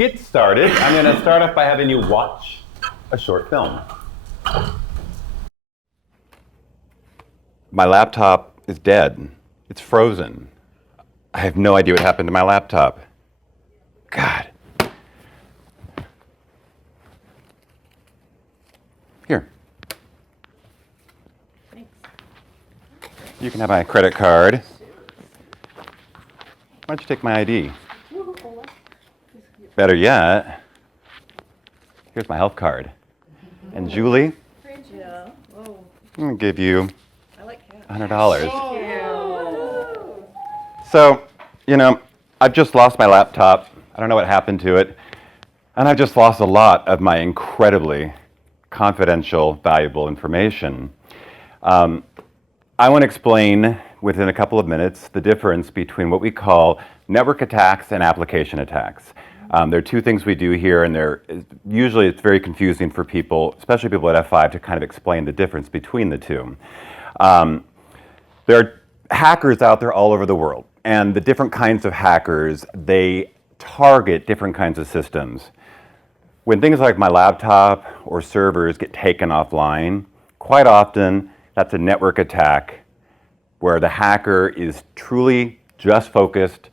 get started, I'm going to start off by having you watch a short film. My laptop is dead. It's frozen. I have no idea what happened to my laptop. God. Here. Thanks. You can have my credit card. Why don't you take my ID? Better yet, here's my health card. And Julie, Yeah. Whoa. I'm going to give you I like cats. $100. Thank you. So, you know, I've just lost my laptop. I don't know what happened to it. And I've just lost a lot of my incredibly confidential, valuable information. I want to explain within a couple of minutes the difference between what we call network attacks and application attacks. There are two things we do here, and usually it's very confusing for people, especially people at F5, to kind of explain the difference between the two. There are hackers out there all over the world, and the different kinds of hackers, they target different kinds of systems. When things like my laptop or servers get taken offline, quite often that's a network attack where the hacker is truly just focused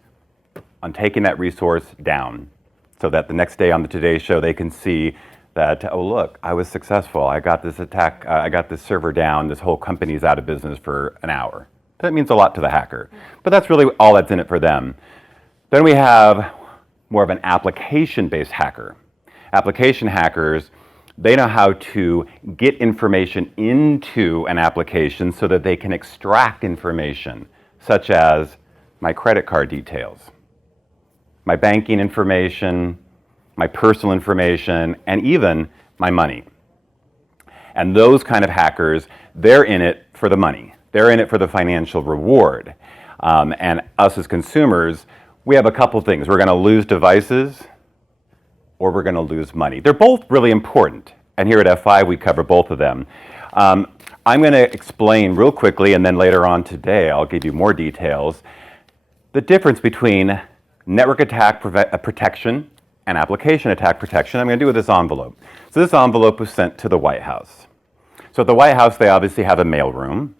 on taking that resource down so that the next day on the Today Show they can see that, oh look, I was successful. I got this attack, I got this server down, this whole company's out of business for an hour. That means a lot to the hacker, but that's really all that's in it for them. Then we have more of an application-based hacker. Application hackers, they know how to get information into an application so that they can extract information, such as my credit card details, my banking information, my personal information, and even my money. And those kind of hackers, they're in it for the money. They're in it for the financial reward. And us as consumers, we have a couple things. We're going to lose devices, or we're going to lose money. They're both really important. And here at F5, we cover both of them. I'm going to explain real quickly, and then later on today, I'll give you more details, the difference between network attack protection and application attack protection. I'm going to do with this envelope. So this envelope was sent to the White House. So at the White House, they obviously have a mailroom.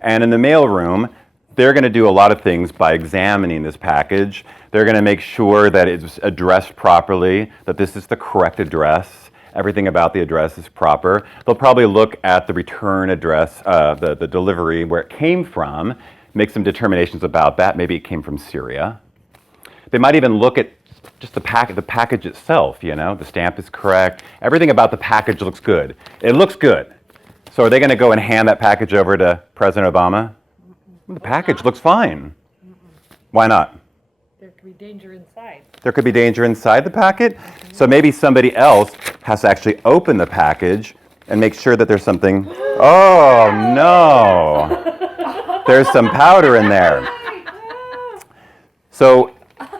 And in the mailroom, they're going to do a lot of things by examining this package. They're going to make sure that it's addressed properly, that this is the correct address. Everything about the address is proper. They'll probably look at the return address, the delivery, where it came from, make some determinations about that. Maybe it came from Syria. They might even look at just the package itself, you know, the stamp is correct. Everything about the package looks good. It looks good. So are they going to go and hand that package over to President Obama? The package looks fine. Why not? There could be danger inside. There could be danger inside the packet. So maybe somebody else has to actually open the package and make sure that there's something. Oh, no. There's some powder in there. So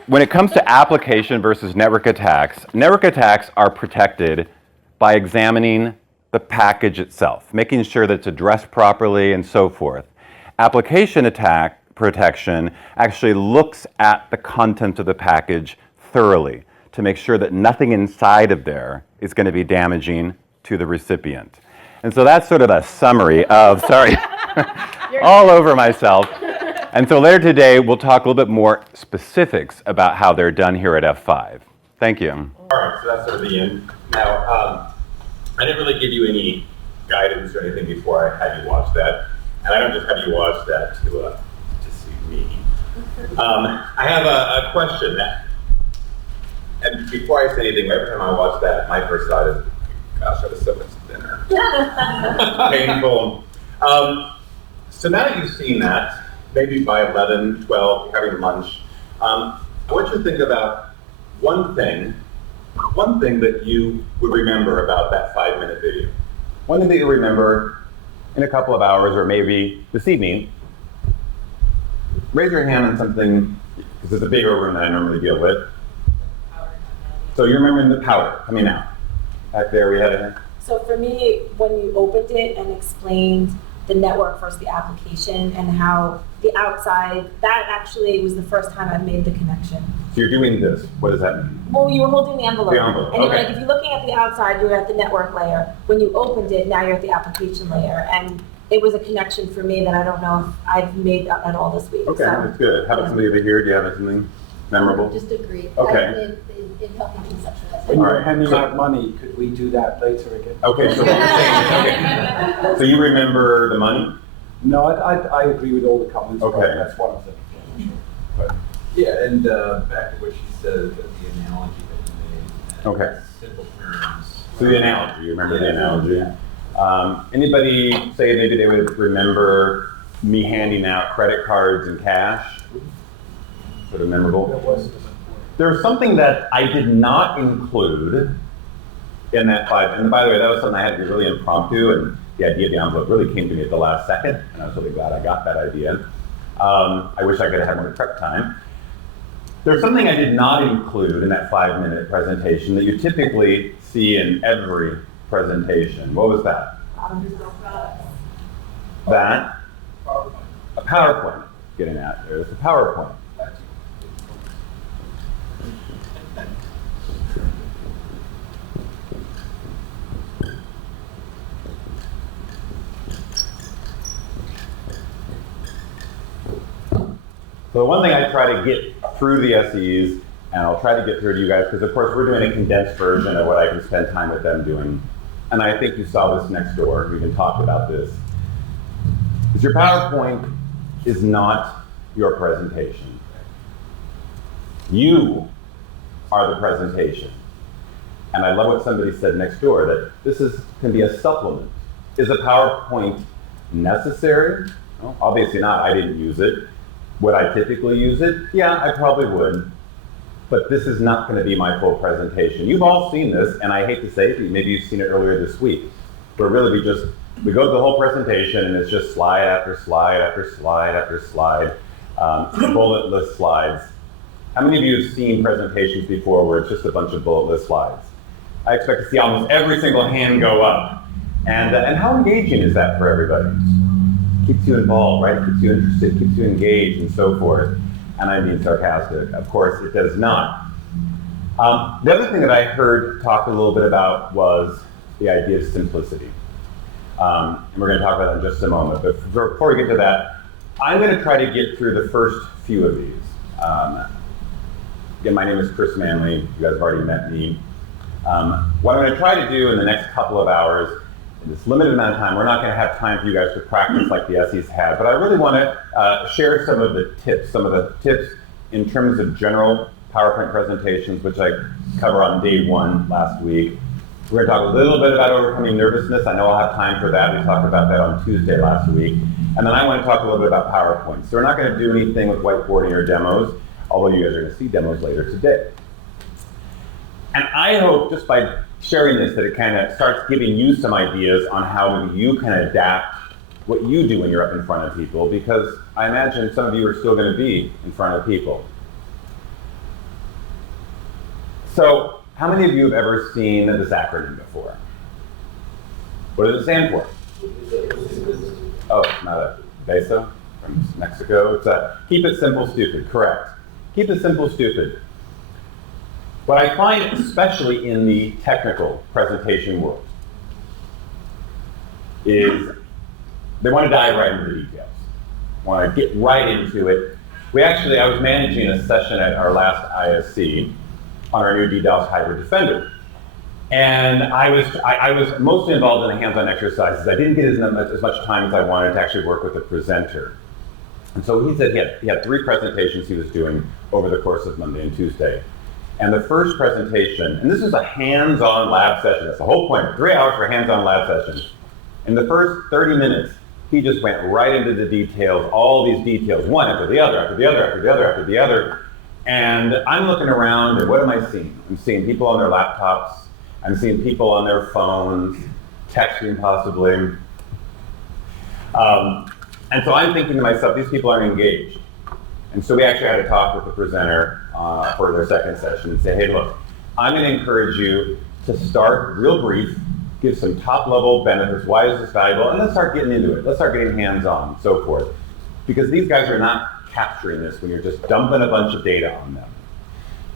when it comes to application versus network attacks are protected by examining the package itself, making sure that it's addressed properly and so forth. Application attack protection actually looks at the content of the package thoroughly to make sure that nothing inside of there is going to be damaging to the recipient. And so that's sort of a summary of, sorry, all over myself. And so later today, we'll talk a little bit more specifics about how they're done here at F5. Thank you. All right, so that's sort of the end. Now, I didn't really give you any guidance or anything before I had you watch that. And I don't just have you watch that to see me. I have a question. And before I say anything, every time I watch that, my first thought is, gosh, that was so much thinner. Painful. So now that you've seen that, maybe by 11, 12, having lunch, I want you to think about one thing that you would remember about that 5-minute video. One thing that you remember in a couple of hours or maybe this evening, raise your hand on something, because it's a bigger room than I normally deal with. So you're remembering the powder coming out. Back there we had it. So for me, when you opened it and explained the network versus the application, and how the outside, that actually was the first time I've made the connection. So you're doing this. What does that mean? Well, you were holding the envelope. The envelope, And you're okay. like, if you're looking at the outside, you're at the network layer. When you opened it, now you're at the application layer. And it was a connection for me that I don't know if I've made at all this week. Okay, So, that's good. How about somebody over here? Do you have something memorable? Just agree. Okay. In helping conceptualize. When All you're right. handing out money, could we do that later again? Okay, so, okay. So you remember the money? No, I agree with all the comments, but Okay. that's one of them. Yeah, and back to what she said, the analogy that you made. Okay. Simple terms. So the analogy, you remember the Yeah. analogy? Anybody say maybe they would remember me handing out credit cards and cash? Sort of memorable? There was something that I did not include in that five, and by the way, that was something I had to be really impromptu, and the idea of the envelope really came to me at the last second, and I was really glad I got that idea. I wish I could have had more prep time. There's something I did not include in that 5-minute presentation that you typically see in every presentation. What was that? That? A PowerPoint. Getting at there. It's a PowerPoint. So the one thing I try to get through the SEs, and I'll try to get through to you guys, because of course we're doing a condensed version of what I can spend time with them doing. And I think you saw this next door, we can talk about this. Is your PowerPoint is not your presentation. You are the presentation. And I love what somebody said next door, that this can be a supplement. Is a PowerPoint necessary? Well, obviously not, I didn't use it. Would I typically use it? Yeah, I probably would. But this is not going to be my full presentation. You've all seen this, and I hate to say it, maybe you've seen it earlier this week, where really we go to the whole presentation, and it's just slide after slide after slide after slide, bulletless slides. How many of you have seen presentations before where it's just a bunch of bulletless slides? I expect to see almost every single hand go up. And how engaging is that for everybody? Keeps you involved, right? It keeps you interested, keeps you engaged, and so forth. And I'm being sarcastic. Of course, it does not. The other thing that I heard talked a little bit about was the idea of simplicity. And we're going to talk about that in just a moment. But before we get to that, I'm going to try to get through the first few of these. Again, my name is Chris Manley. You guys have already met me. What I'm going to try to do in the next couple of hours, in this limited amount of time, we're not going to have time for you guys to practice like the SEs had, but I really want to share some of the tips in terms of general PowerPoint presentations, which I cover on day 1 last week. We're going to talk a little bit about overcoming nervousness. I know I'll have time for that. We talked about that on Tuesday last week. And then I want to talk a little bit about PowerPoint. So we're not going to do anything with whiteboarding or demos, although you guys are going to see demos later today. And I hope just by sharing this that it kind of starts giving you some ideas on how maybe you can adapt what you do when you're up in front of people, because I imagine some of you are still going to be in front of people. So, how many of you have ever seen this acronym before? What does it stand for? Oh, it's not a BESO from Mexico. It's a Keep It Simple, Stupid. Correct. Keep it simple, stupid. What I find, especially in the technical presentation world, is they want to dive right into the details. Want to get right into it. I was managing a session at our last ISC on our new DDoS Hybrid Defender. And I was mostly involved in the hands-on exercises. I didn't get as much time as I wanted to actually work with the presenter. And so he said he had 3 presentations he was doing over the course of Monday and Tuesday. And the first presentation, and this is a hands-on lab session, that's the whole point, 3 hours for a hands-on lab session. In the first 30 minutes, he just went right into the details, all these details, one after the other, after the other, after the other, after the other. And I'm looking around, and what am I seeing? I'm seeing people on their laptops, I'm seeing people on their phones, texting possibly. And so I'm thinking to myself, these people aren't engaged. And so we actually had a talk with the presenter for their second session and say, hey, look, I'm going to encourage you to start real brief, give some top-level benefits. Why is this valuable? And let's start getting into it. Let's start getting hands-on, so forth. Because these guys are not capturing this when you're just dumping a bunch of data on them.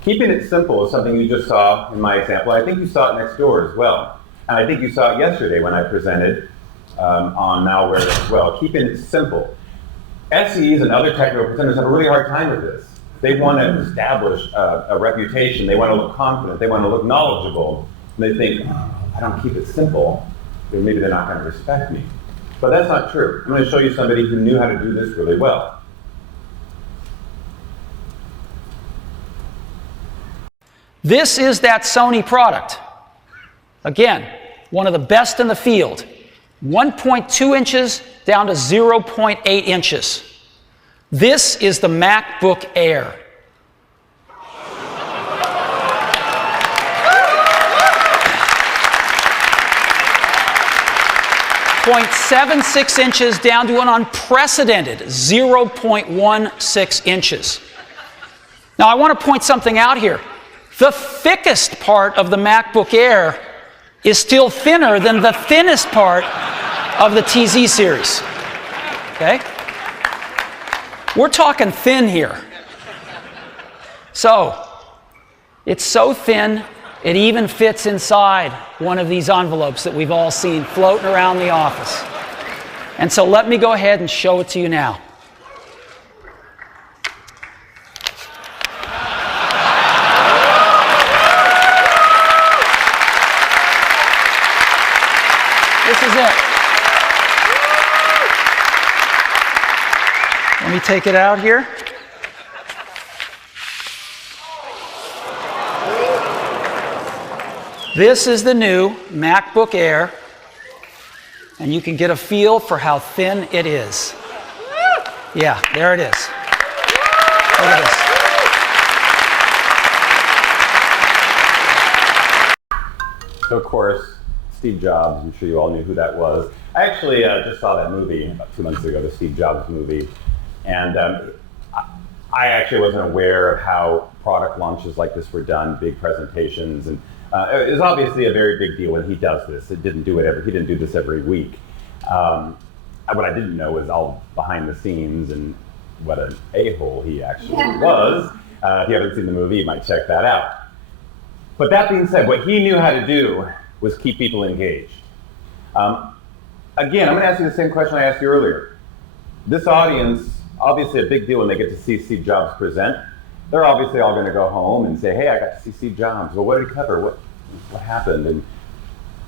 Keeping it simple is something you just saw in my example. I think you saw it next door as well. And I think you saw it yesterday when I presented on malware as well. Keeping it simple. SEs and other technical presenters have a really hard time with this. They want to establish a reputation. They want to look confident. They want to look knowledgeable. And they think, oh, I don't keep it simple, then maybe they're not going to respect me. But that's not true. I'm going to show you somebody who knew how to do this really well. This is that Sony product. Again, one of the best in the field. 1.2 inches down to 0.8 inches. This is the MacBook Air. .76 inches down to an unprecedented 0.16 inches. Now I want to point something out here. The thickest part of the MacBook Air is still thinner than the thinnest part of the TZ series. Okay? We're talking thin here. So, it's so thin, it even fits inside one of these envelopes that we've all seen floating around the office. And so let me go ahead and show it to you now. This is it. Let me take it out here. This is the new MacBook Air, and you can get a feel for how thin it is. Yeah, there it is. Look at this. So of course, Steve Jobs, I'm sure you all knew who that was. I actually just saw that movie about 2 months ago, the Steve Jobs movie, and I actually wasn't aware of how product launches like this were done, big presentations, and it was obviously a very big deal when he does this. He didn't do this every week. What I didn't know was all behind the scenes and what an a-hole he actually was. If you haven't seen the movie, you might check that out. But that being said, what he knew how to do was keep people engaged. Again, I'm going to ask you the same question I asked you earlier. This audience, obviously a big deal when they get to see Steve Jobs present. They're obviously all going to go home and say, hey, I got to see Steve Jobs. Well, what did he cover? What happened? And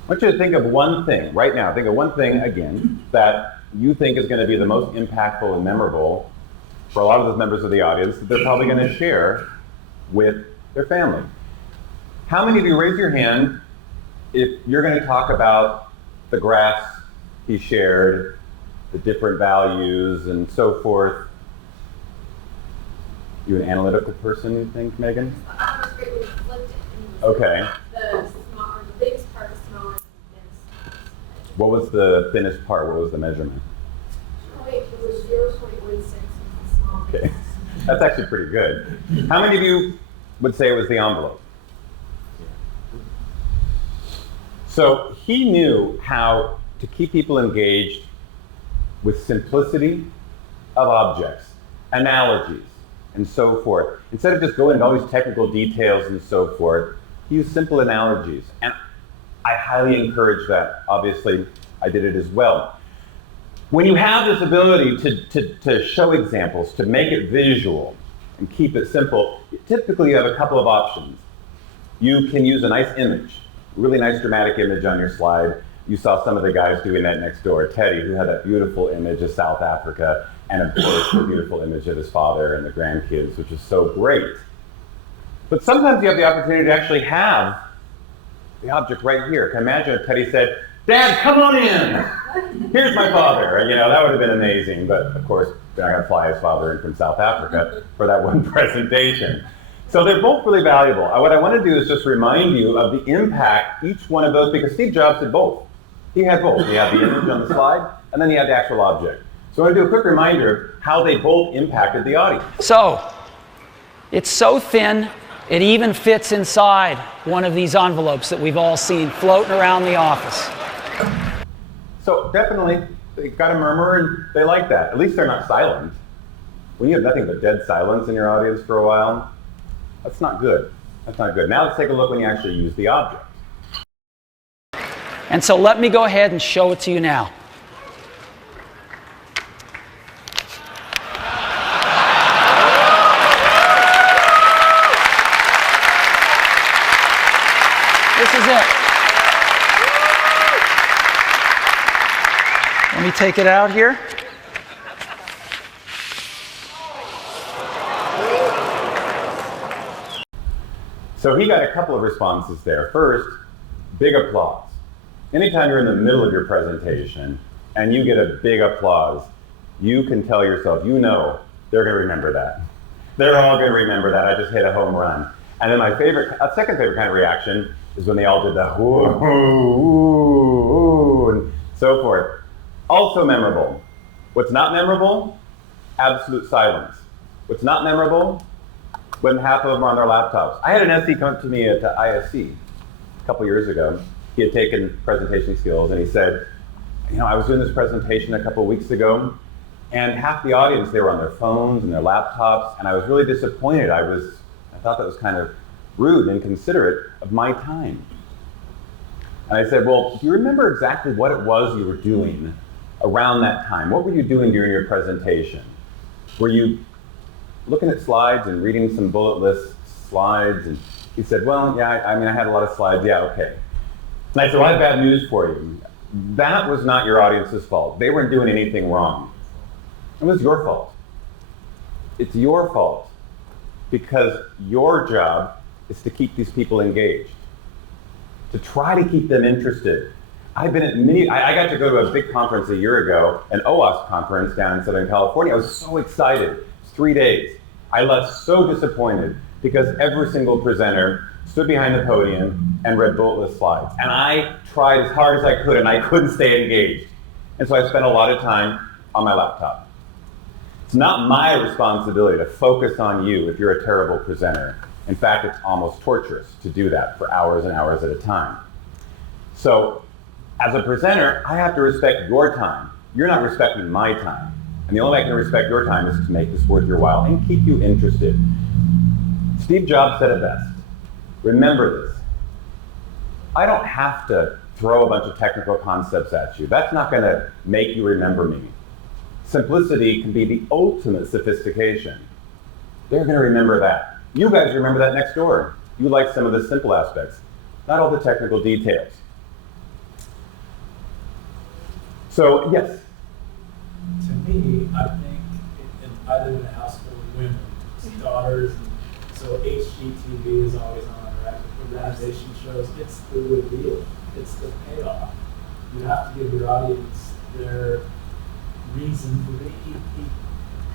I want you to think of one thing right now. Think of one thing, again, that you think is going to be the most impactful and memorable for a lot of those members of the audience that they're probably going to share with their family. How many of you, raise your hand if you're going to talk about the graphs he shared, the different values and so forth? You an analytical person, you think, Megan? Okay. The biggest part is smaller than the thinnest. What was the thinnest part? What was the measurement? It was 0.16 is the smallest. Okay. That's actually pretty good. How many of you would say it was the envelope? So he knew how to keep people engaged with simplicity of objects, analogies, and so forth. Instead of just going into all these technical details and so forth, he used simple analogies. And I highly encourage that. Obviously, I did it as well. When you have this ability to show examples, to make it visual and keep it simple, typically you have a couple of options. You can use a nice image, really nice dramatic image on your slide. You saw some of the guys doing that next door. Teddy, who had that beautiful image of South Africa, and of course the beautiful image of his father and the grandkids, which is so great. But sometimes you have the opportunity to actually have the object right here. Can imagine if Teddy said, Dad, come on in. Here's my father. And, that would have been amazing. But of course, they're not going to fly his father in from South Africa for that one presentation. So they're both really valuable. What I want to do is just remind you of the impact each one of those, because Steve Jobs did both. He had both. He had the image on the slide, and then he had the actual object. So I want to do a quick reminder of how they both impacted the audience. So, it's so thin, It even fits inside one of these envelopes that we've all seen floating around the office. So definitely, they got a murmur and they like that. At least they're not silent. When you have nothing but dead silence in your audience for a while, that's not good. That's not good. Now let's take a look when you actually use the object. And so let me go ahead and show it to you now. This is it. Let me take it out here. So he got a couple of responses there. First, big applause. Anytime you're in the middle of your presentation and you get a big applause, you can tell yourself, you know, they're going to remember that. They're all going to remember that. I just hit a home run. And then my favorite, second favorite kind of reaction is when they all did the whoo, whoo, whoo, and so forth. Also memorable. What's not memorable? Absolute silence. What's not memorable? When half of them are on their laptops. I had an SE come to me at ISC a couple years ago. He had taken presentation skills and he said, you know, I was doing this presentation a couple weeks ago and half the audience, they were on their phones and their laptops, and I was really disappointed. I thought that was kind of rude and inconsiderate of my time. And I said, well, do you remember exactly what it was you were doing around that time? What were you doing during your presentation? Were you looking at slides and reading some bullet list slides? And he said, well, yeah, I mean, I had a lot of slides. Yeah, okay. And I said, well, I have bad news for you. That was not your audience's fault. They weren't doing anything wrong. It was your fault. It's your fault because your job is to keep these people engaged, to try to keep them interested. I've been at many, I got to go to a big conference a year ago, an OWASP conference down in Southern California. I was so excited. It was 3 days. I left so disappointed because every single presenter stood behind the podium and read bullet list slides. And I tried as hard as I could and I couldn't stay engaged. And so I spent a lot of time on my laptop. It's not my responsibility to focus on you if you're a terrible presenter. In fact, it's almost torturous to do that for hours and hours at a time. So as a presenter, I have to respect your time. You're not respecting my time. And the only way I can respect your time is to make this worth your while and keep you interested. Steve Jobs said it best. Remember this. I don't have to throw a bunch of technical concepts at you. That's not going to make you remember me. Simplicity can be the ultimate sophistication. They're going to remember that. You guys remember that next door. You like some of the simple aspects, not all the technical details. So, yes? To me, I think I live in a house full of women, daughters, and so HGTV is always on, right? Organization shows, it's the reveal, it's the payoff. You have to give your audience their reason for being. He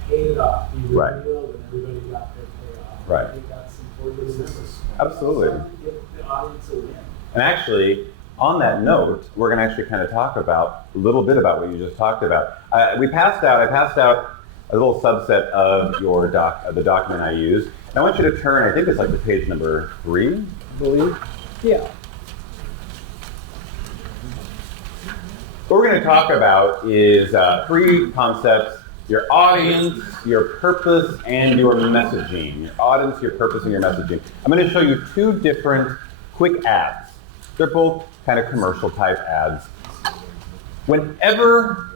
paid it off. He revealed, and everybody got their payoff. Right. I think that's important to remember. Absolutely. So give the audience a win. And actually, on that note, we're going to actually kind of talk about a little bit about what you just talked about. I passed out a little subset of your the document I used. And I want you to turn, I think it's like the page number 3, I believe. Yeah. What we're going to talk about is 3 concepts: your audience, your purpose, and your messaging. Your audience, your purpose, and your messaging. I'm going to show you 2 different quick ads. They're both kind of commercial type ads. Whenever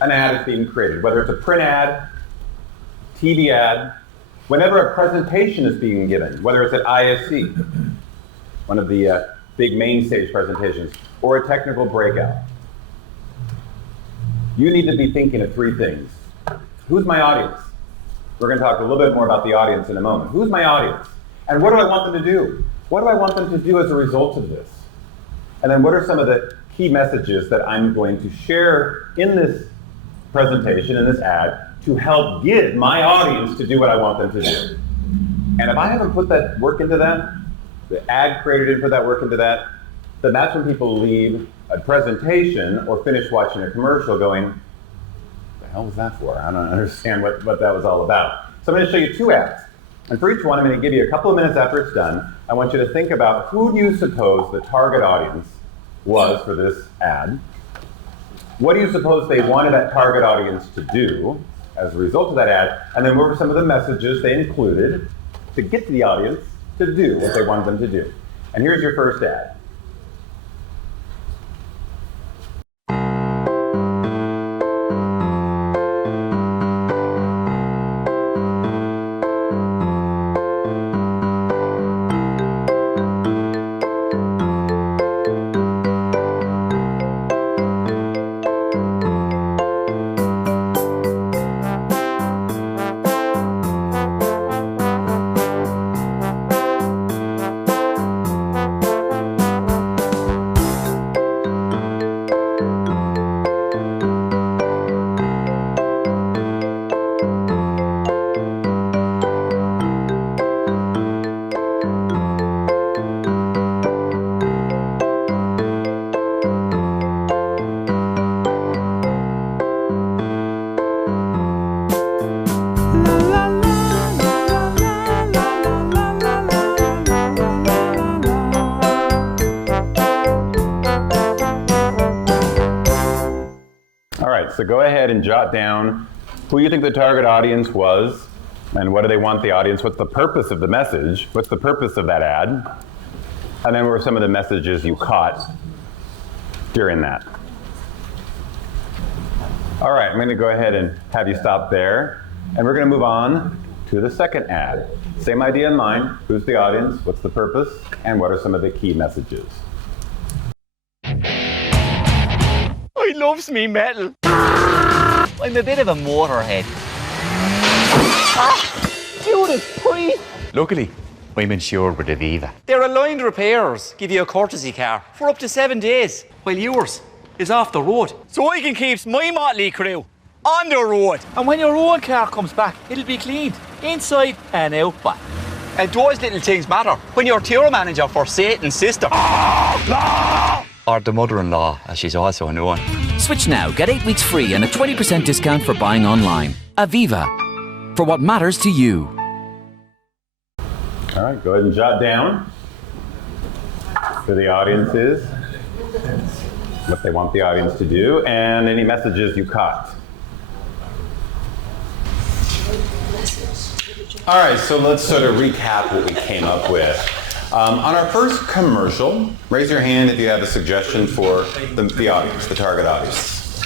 an ad is being created, whether it's a print ad, TV ad, whenever a presentation is being given, whether it's at ISC, one of the big main stage presentations, or a technical breakout, you need to be thinking of 3 things. Who's my audience? We're going to talk a little bit more about the audience in a moment. Who's my audience? And what do I want them to do? What do I want them to do as a result of this? And then what are some of the key messages that I'm going to share in this presentation, in this ad, to help get my audience to do what I want them to do? And if I haven't put that work into that, the ad creator didn't put that work into that, then that's when people leave a presentation or finish watching a commercial going, what the hell was that for? I don't understand what that was all about. So I'm going to show you 2 ads. And for each one, I'm going to give you a couple of minutes after it's done. I want you to think about who do you suppose the target audience was for this ad? What do you suppose they wanted that target audience to do as a result of that ad? And then what were some of the messages they included to get the audience to do what they wanted them to do? And here's your first ad. So go ahead and jot down who you think the target audience was and what do they want the audience, what's the purpose of the message, what's the purpose of that ad, and then what were some of the messages you caught during that. All right, I'm going to go ahead and have you stop there, and we're going to move on to the second ad. Same idea in mind, who's the audience, what's the purpose, and what are some of the key messages. I loves me metal. I'm a bit of a motorhead. Judas Priest! Luckily, I'm insured with Aviva. Their aligned repairs give you a courtesy car for up to 7 days, while yours is off the road. So I can keep my motley crew on the road. And when your own car comes back, it'll be cleaned, inside and out back. And those little things matter when you're tour manager for Satan's sister. Or the mother-in-law, as she's also known. Switch now. Get 8 weeks free and a 20% discount for buying online. Aviva. For what matters to you. All right, go ahead and jot down who the audience is, what they want the audience to do, and any messages you caught. All right, so let's sort of recap what we came up with. On our first commercial, raise your hand if you have a suggestion for the audience, the target audience.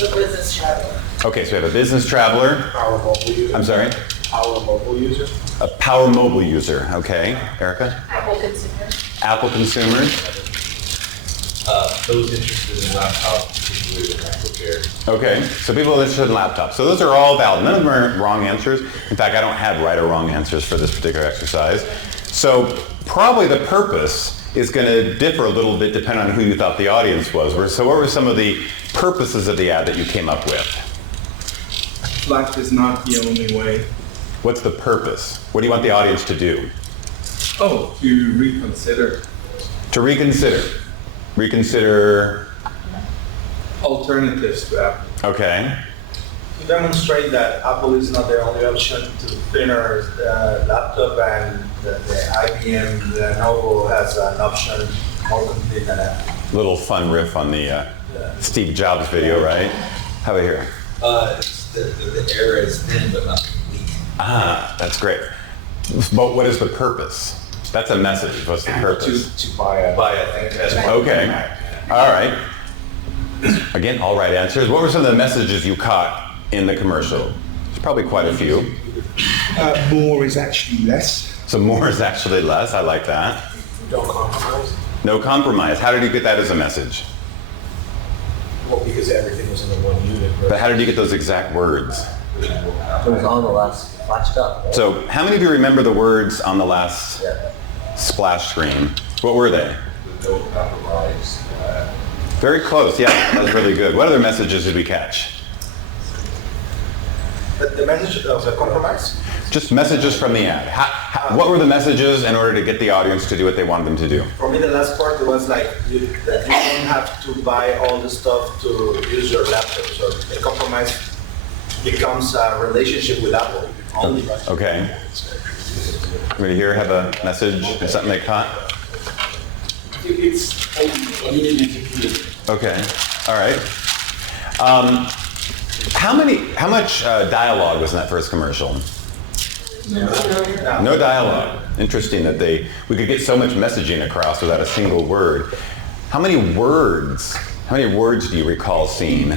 The business traveler. Okay, so we have a business traveler. Power mobile user. I'm sorry? Power mobile user. A power mobile user, okay. Erica? Apple consumer. Apple consumers. Those interested in laptops, particularly the Macbook Air. Okay, so people interested in laptops. So those are all valid. None of them are wrong answers. In fact, I don't have right or wrong answers for this particular exercise. So probably the purpose is going to differ a little bit depending on who you thought the audience was. So what were some of the purposes of the ad that you came up with? Life is not the only way. What's the purpose? What do you want the audience to do? Oh, to reconsider. To reconsider. Reconsider. Alternatives to Apple. Okay. To demonstrate that Apple is not the only option to thinner laptop, and the IBM Lenovo has an option more complete than Apple. Little fun riff on the Steve Jobs video, right? How about here? The Air is thin but not complete. Ah, that's great. But what is the purpose? That's a message. What's the purpose? To buy a thing. Okay. All right. Again, all right answers. What were some of the messages you caught in the commercial? There's probably quite a few. More is actually less. So more is actually less. I like that. Don't compromise. No compromise. How did you get that as a message? Well, because everything was in the one unit. Right? But how did you get those exact words? It was on the last flashed up. Right? So how many of you remember the words on the last splash screen? What were they? No compromise. Very close. Yeah, that was really good. What other messages did we catch? The message of the compromise? Just messages from the ad. What were the messages in order to get the audience to do what they wanted them to do? For me, the last part was like that you don't have to buy all the stuff to use your laptop. So the compromise becomes a relationship with Apple only. Okay. Anybody here have a message or something they caught? It's Okay, all right. How much dialogue was in that first commercial? No dialogue. Interesting that we could get so much messaging across without a single word. How many words do you recall seeing?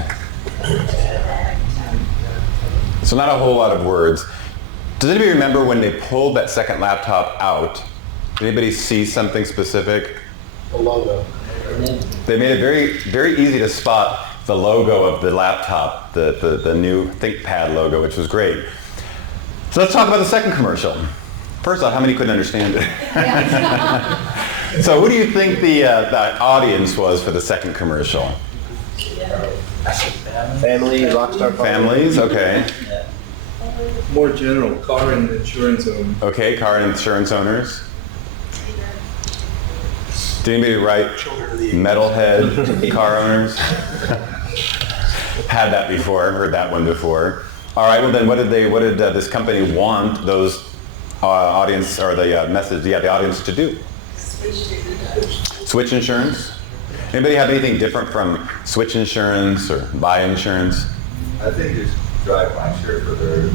So not a whole lot of words. Does anybody remember when they pulled that second laptop out? Did anybody see something specific? a logo. They made it very, very easy to spot the logo of the laptop, the new ThinkPad logo, which was great. So let's talk about the second commercial. First off, how many couldn't understand it? So who do you think the audience was for the second commercial? Family, Rockstar. Families, okay. More general, car and insurance owners. Okay, car and insurance owners. Did anybody write metalhead car owners? Had that before, heard that one before. All right, well then what did this company want those audience, or the the audience to do? Switch insurance? Anybody have anything different from switch insurance or buy insurance? I think it's drive by share for their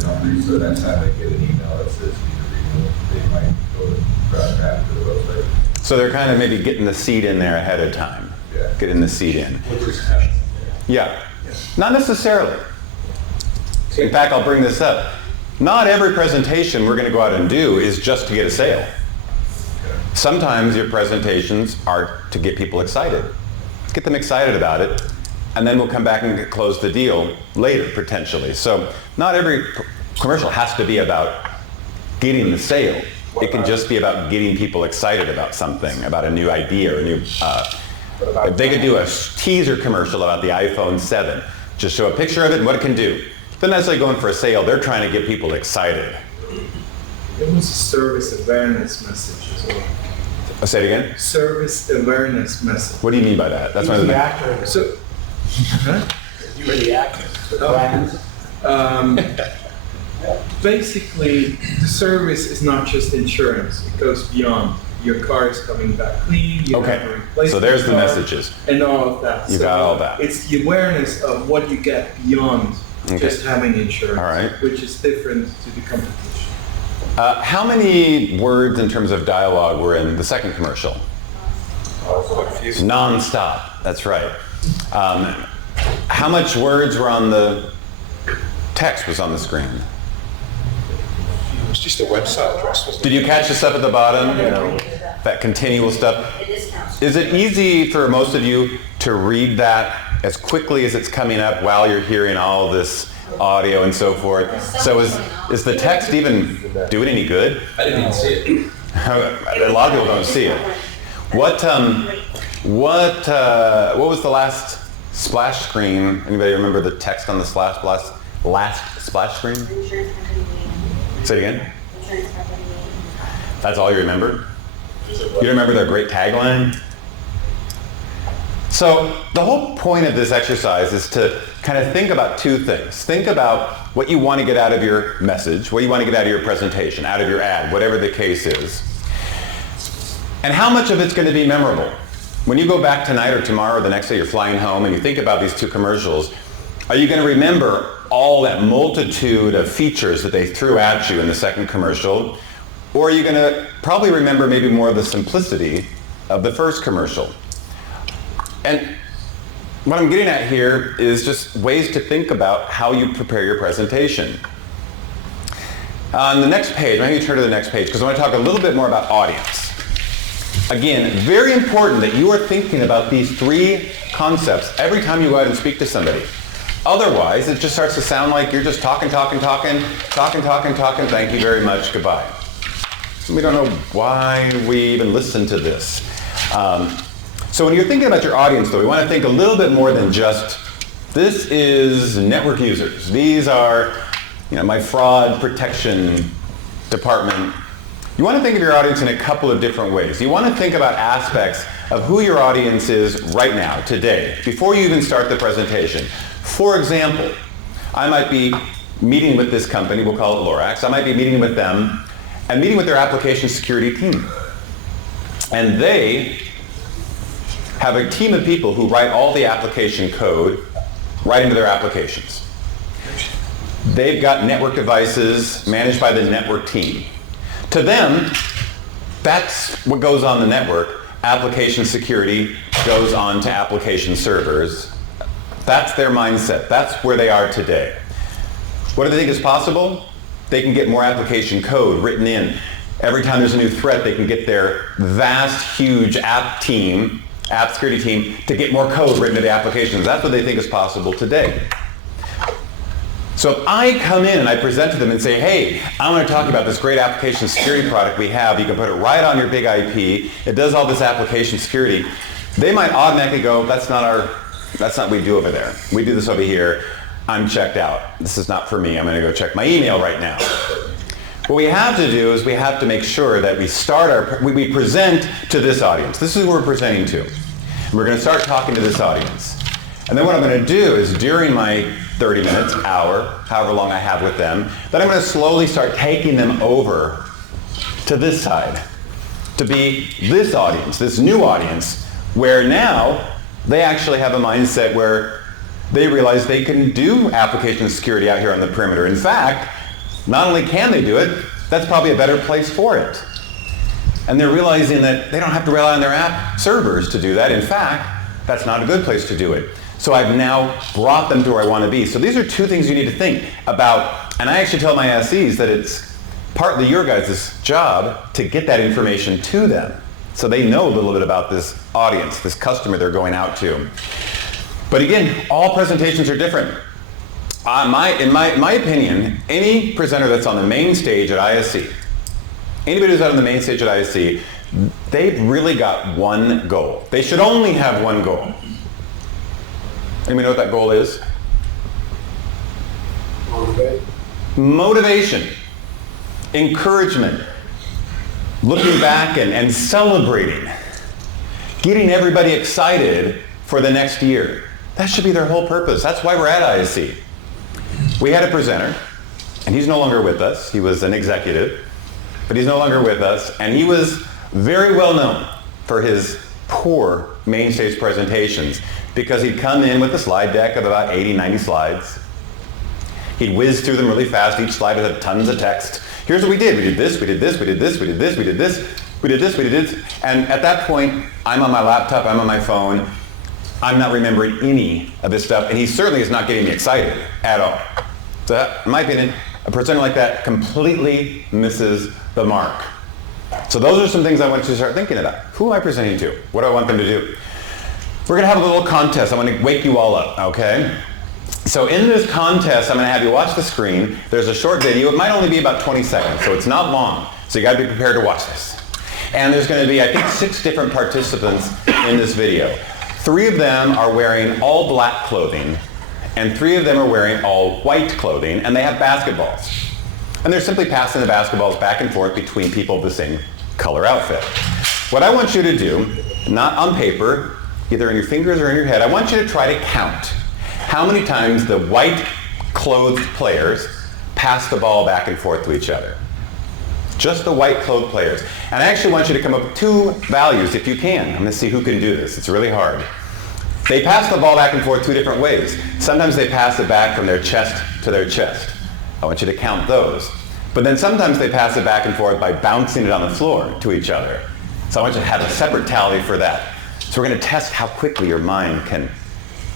company, so next time they get an email that says need a renewal, they might go to drive back to the website. So they're kind of maybe getting the seed in there ahead of time. Yeah. Getting the seed in. Yeah. Not necessarily. In fact, I'll bring this up. Not every presentation we're going to go out and do is just to get a sale. Sometimes your presentations are to get people excited. Get them excited about it, and then we'll come back and close the deal later, potentially. So not every commercial has to be about getting the sale. It can just be about getting people excited about something, about a new idea or a new... if they could do a teaser commercial about the iPhone 7, just show a picture of it and what it can do. They're not necessarily going for a sale, they're trying to get people excited. It was a service awareness message as well. Say it again? Service awareness message. What do you mean by that? That's one of the actor. So, huh? You were the actor. Basically, the service is not just insurance. It goes beyond. Your car is coming back clean. You have a replacement so there's the car, messages. and all of that. You got all that. It's the awareness of what you get beyond just having insurance, All right. which is different to the competition. How many words in terms of dialogue were in the second commercial? Non-stop, that's right. How much words were on the text was on the screen? It's just a website address, wasn't it? Did you catch the stuff at the bottom? That continual stuff? Is it easy for most of you to read that as quickly as it's coming up while you're hearing all this audio and so forth? So is the text even doing any good? I didn't even see it. A lot of people don't see it. What was the last splash screen? Anybody remember the text on the last splash screen? Say it again. That's all you remember? You remember their great tagline? So the whole point of this exercise is to kind of think about two things. Think about what you want to get out of your message, what you want to get out of your presentation, out of your ad, whatever the case is. And how much of it's going to be memorable. When you go back tonight or tomorrow or the next day you're flying home and you think about these two commercials, are you going to remember all that multitude of features that they threw at you in the second commercial? Or are you going to probably remember maybe more of the simplicity of the first commercial? And what I'm getting at here is just ways to think about how you prepare your presentation. On the next page, I'm going to turn to the next page because I want to talk a little bit more about audience. Again, very important that you are thinking about these three concepts every time you go out and speak to somebody. Otherwise, it just starts to sound like you're just talking, thank you very much, goodbye. We don't know why we even listen to this. So when you're thinking about your audience, though, we want to think a little bit more than just, this is network users. These are, my fraud protection department. You want to think of your audience in a couple of different ways. You want to think about aspects of who your audience is right now, today, before you even start the presentation. For example, I might be meeting with this company, we'll call it Lorax. I might be meeting with them, and meeting with their application security team. And they have a team of people who write all the application code right into their applications. They've got network devices managed by the network team. To them, that's what goes on the network. Application security goes on to application servers. That's their mindset. That's where they are today. What do they think is possible? They can get more application code written in. Every time there's a new threat, they can get their vast, huge app security team, to get more code written into the applications. That's what they think is possible today. So if I come in and I present to them and say, hey, I want to talk about this great application security product we have. You can put it right on your big IP. It does all this application security. They might automatically go, that's not what we do over there. We do this over here. I'm checked out. This is not for me. I'm going to go check my email right now. What we have to do is we have to make sure that we present to this audience. This is who we're presenting to. And we're going to start talking to this audience. And then what I'm going to do is during my 30 minutes, hour, however long I have with them, then I'm going to slowly start taking them over to this side, to be this audience, this new audience, where now they actually have a mindset where they realize they can do application security out here on the perimeter. In fact, not only can they do it, that's probably a better place for it. And they're realizing that they don't have to rely on their app servers to do that. In fact, that's not a good place to do it. So I've now brought them to where I want to be. So these are two things you need to think about. And I actually tell my SEs that it's partly your guys' job to get that information to them so they know a little bit about this audience, this customer they're going out to. But again, all presentations are different. In my opinion, any presenter that's on the main stage at ISC, anybody who's out on the main stage at ISC, they've really got one goal. They should only have one goal. Anybody know what that goal is? Motivation, encouragement, looking back and celebrating, getting everybody excited for the next year. That should be their whole purpose. That's why we're at ISC. We had a presenter, and he's no longer with us. He was an executive, but he's no longer with us, and he was very well known for his poor main stage presentations because he'd come in with a slide deck of about 80, 90 slides. He'd whiz through them really fast. Each slide had tons of text. Here's what we did. We did this, we did this, we did this, we did this, we did this, we did this, we did this. And at that point, I'm on my laptop, I'm on my phone. I'm not remembering any of this stuff, and he certainly is not getting me excited at all. So that, in my opinion, a presenter like that completely misses the mark. So those are some things I want you to start thinking about. Who am I presenting to? What do I want them to do? We're going to have a little contest. I'm going to wake you all up, okay? So in this contest, I'm going to have you watch the screen. There's a short video. It might only be about 20 seconds, so it's not long. So you got to be prepared to watch this. And there's going to be, I think, 6 different participants in this video. 3 of them are wearing all black clothing, and 3 of them are wearing all white clothing, and they have basketballs. And they're simply passing the basketballs back and forth between people of the same color outfit. What I want you to do, not on paper, either in your fingers or in your head, I want you to try to count how many times the white clothed players pass the ball back and forth to each other. Just the white clothed players. And I actually want you to come up with 2 values if you can. I'm going to see who can do this. It's really hard. They pass the ball back and forth 2 different ways. Sometimes they pass it back from their chest to their chest. I want you to count those. But then sometimes they pass it back and forth by bouncing it on the floor to each other. So I want you to have a separate tally for that. So we're going to test how quickly your mind can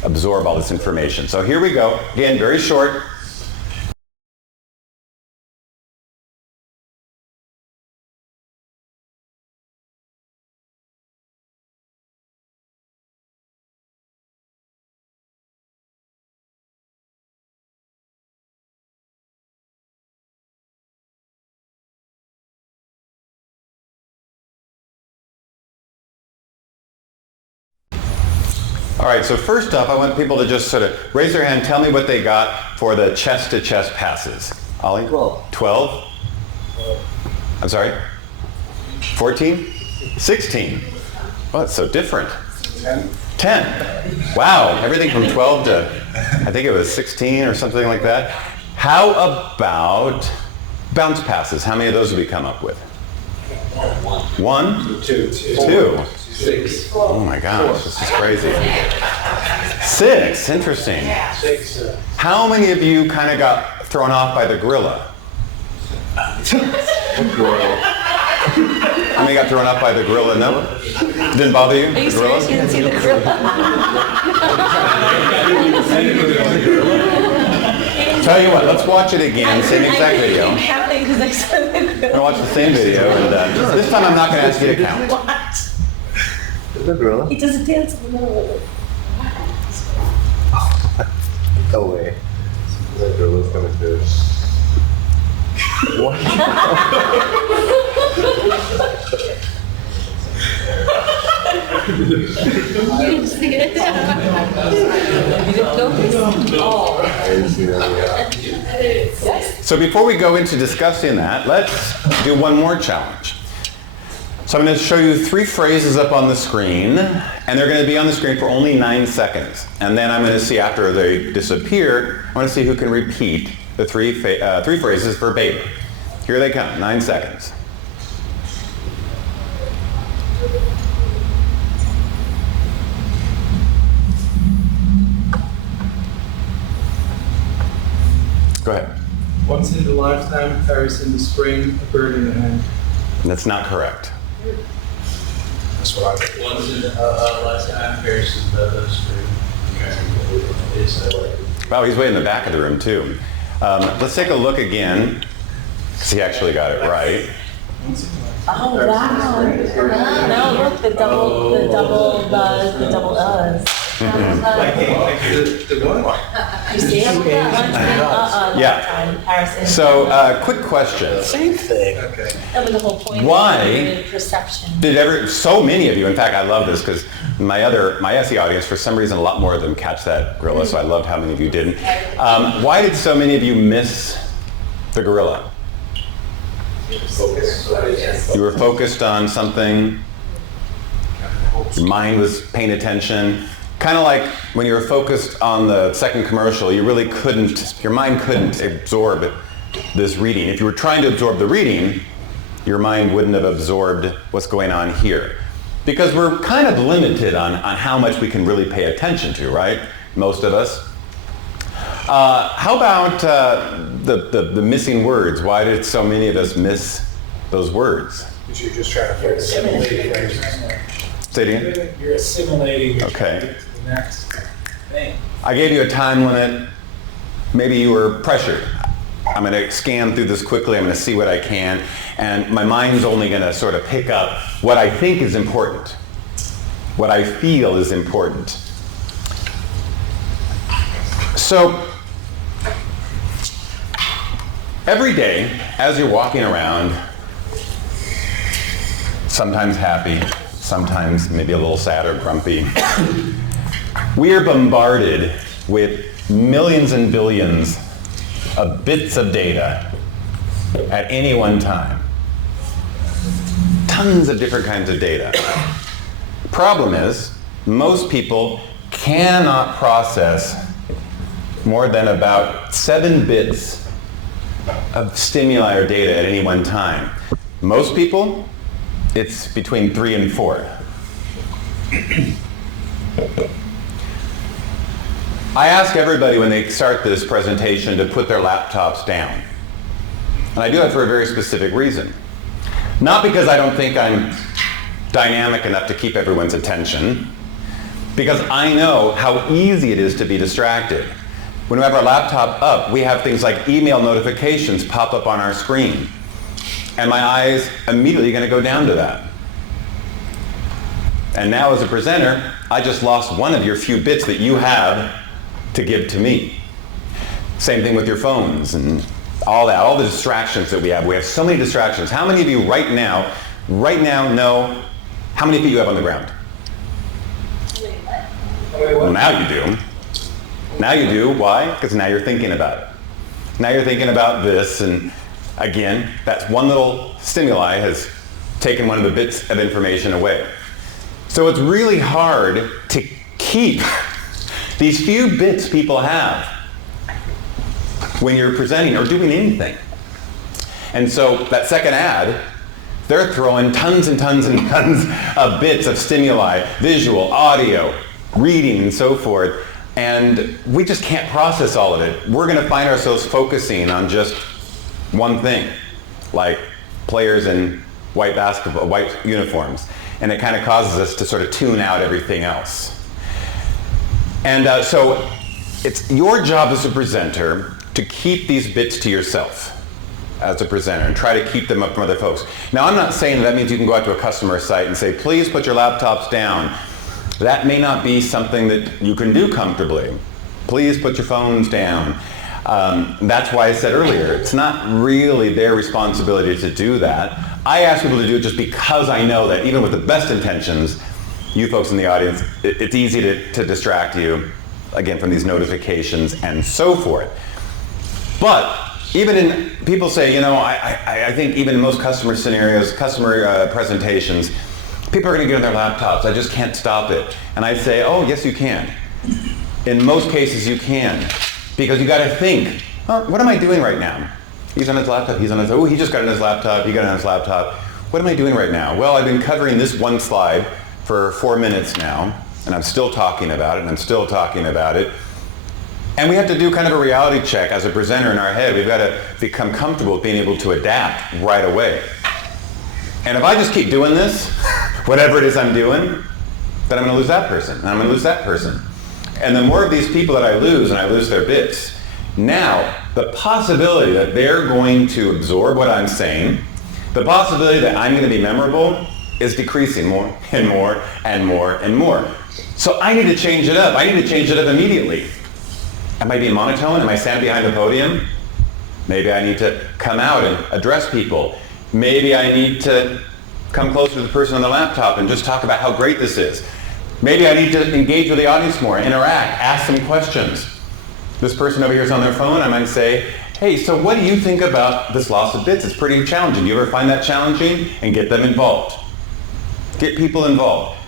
absorb all this information. So here we go. Again, very short. All right, so first up, I want people to just sort of raise their hand, tell me what they got for the chest-to-chest passes. Ollie? 12. 12? I'm sorry? 14? 16? Oh, that's so different. 10. 10. Wow, everything from 12 to, I think it was 16 or something like that. How about Bounce passes, how many of those have we come up with? One? Two. Two. 6. Oh my gosh, this is crazy. 6, interesting. 6. How many of you kind of got thrown off by the gorilla? How many got thrown off by the gorilla? No? Didn't bother you? Are you The gorilla? serious? You didn't see the gorilla? Tell you what, let's watch it again, same exact video. I'm happy because I saw the I'm gorilla. gonna watch the same video, and this time I'm not gonna ask you to count. What? The gorilla? He doesn't dance in the middle of it. No way. The gorilla's gonna do it. What? So before we go into discussing that, let's do one more challenge. So I'm going to show you 3 phrases up on the screen, and they're going to be on the screen for only 9 seconds. And then I'm going to see after they disappear, I want to see who can repeat the 3 phrases verbatim. Here they come, 9 seconds. Go ahead. Once in a lifetime, Paris in the spring, a bird in the hand. That's not correct. That's what I think. Once in a lifetime, Paris is the spring. Wow, he's way in the back of the room too. Let's take a look again, because he actually got it right. Oh, wow. No, look, the double buzz, the double U's. The what? You see it? One time, Yeah. time, Paris in. So, quick question. Same thing. Okay. That was the whole point. Why Perception. so many of you, in fact, I love this because my SE audience, for some reason, a lot more of them catch that gorilla, so I loved how many of you didn't. Why did so many of you miss the gorilla? You were focused on something, your mind was paying attention. Kind of like when you were focused on the second commercial, you really couldn't, your mind couldn't absorb this reading. If you were trying to absorb the reading, your mind wouldn't have absorbed what's going on here. Because we're kind of limited on how much we can really pay attention to, right? Most of us. How about the missing words? Why did so many of us miss those words? Because you're just trying to focus on the Say it again. You're assimilating. You're Okay. trying to get to the next thing. I gave you a time limit. Maybe you were pressured. I'm going to scan through this quickly. I'm going to see what I can. And my mind's only going to sort of pick up what I think is important, what I feel is important. So, every day, as you're walking around, sometimes happy, sometimes maybe a little sad or grumpy, we are bombarded with millions and billions of bits of data at any one time. Tons of different kinds of data. Problem is, most people cannot process more than about 7 bits of stimuli or data at any one time. Most people, it's between 3 and 4. I ask everybody when they start this presentation to put their laptops down. And I do that for a very specific reason. Not because I don't think I'm dynamic enough to keep everyone's attention, because I know how easy it is to be distracted. When we have our laptop up, we have things like email notifications pop up on our screen. And my eyes immediately going to go down to that. And now as a presenter, I just lost one of your few bits that you have to give to me. Same thing with your phones and all that, all the distractions that we have. We have so many distractions. How many of you right now know how many feet you have on the ground? Well, now you do. Now you do. Why? Because now you're thinking about it. Now you're thinking about this, and again, that one little stimuli has taken one of the bits of information away. So it's really hard to keep these few bits people have when you're presenting or doing anything. And so that second ad, they're throwing tons and tons and tons of bits of stimuli, visual, audio, reading, and so forth. And we just can't process all of it. We're going to find ourselves focusing on just one thing, like players in white uniforms. And it kind of causes us to sort of tune out everything else. And so it's your job as a presenter to keep these bits to yourself as a presenter and try to keep them up from other folks. Now, I'm not saying that means you can go out to a customer site and say, please put your laptops down. That may not be something that you can do comfortably. Please put your phones down. That's why I said earlier, it's not really their responsibility to do that. I ask people to do it just because I know that even with the best intentions, you folks in the audience, it's easy to distract you, again, from these notifications and so forth. But even in, people say, you know, I think even in most customer scenarios, customer presentations, people are going to get on their laptops. I just can't stop it. And I say, oh, yes, you can. In most cases, you can. Because you got to think, oh, what am I doing right now? He's on his laptop, he's on his, oh, he just got on his laptop, he got on his laptop. What am I doing right now? Well, I've been covering this one slide for 4 minutes now, and I'm still talking about it, and I'm still talking about it. And we have to do kind of a reality check as a presenter in our head. We've got to become comfortable with being able to adapt right away. And if I just keep doing this, whatever it is I'm doing, then I'm going to lose that person, and I'm going to lose that person. And the more of these people that I lose, and I lose their bits, now the possibility that they're going to absorb what I'm saying, the possibility that I'm going to be memorable is decreasing more and more and more and more. So I need to change it up. I need to change it up immediately. Am I being monotone? Am I standing behind the podium? Maybe I need to come out and address people. Maybe I need to come closer to the person on the laptop and just talk about how great this is. Maybe I need to engage with the audience more, interact, ask some questions. This person over here is on their phone. I might say, hey, so what do you think about this loss of bits? It's pretty challenging. You ever find that challenging? And get them involved. Get people involved.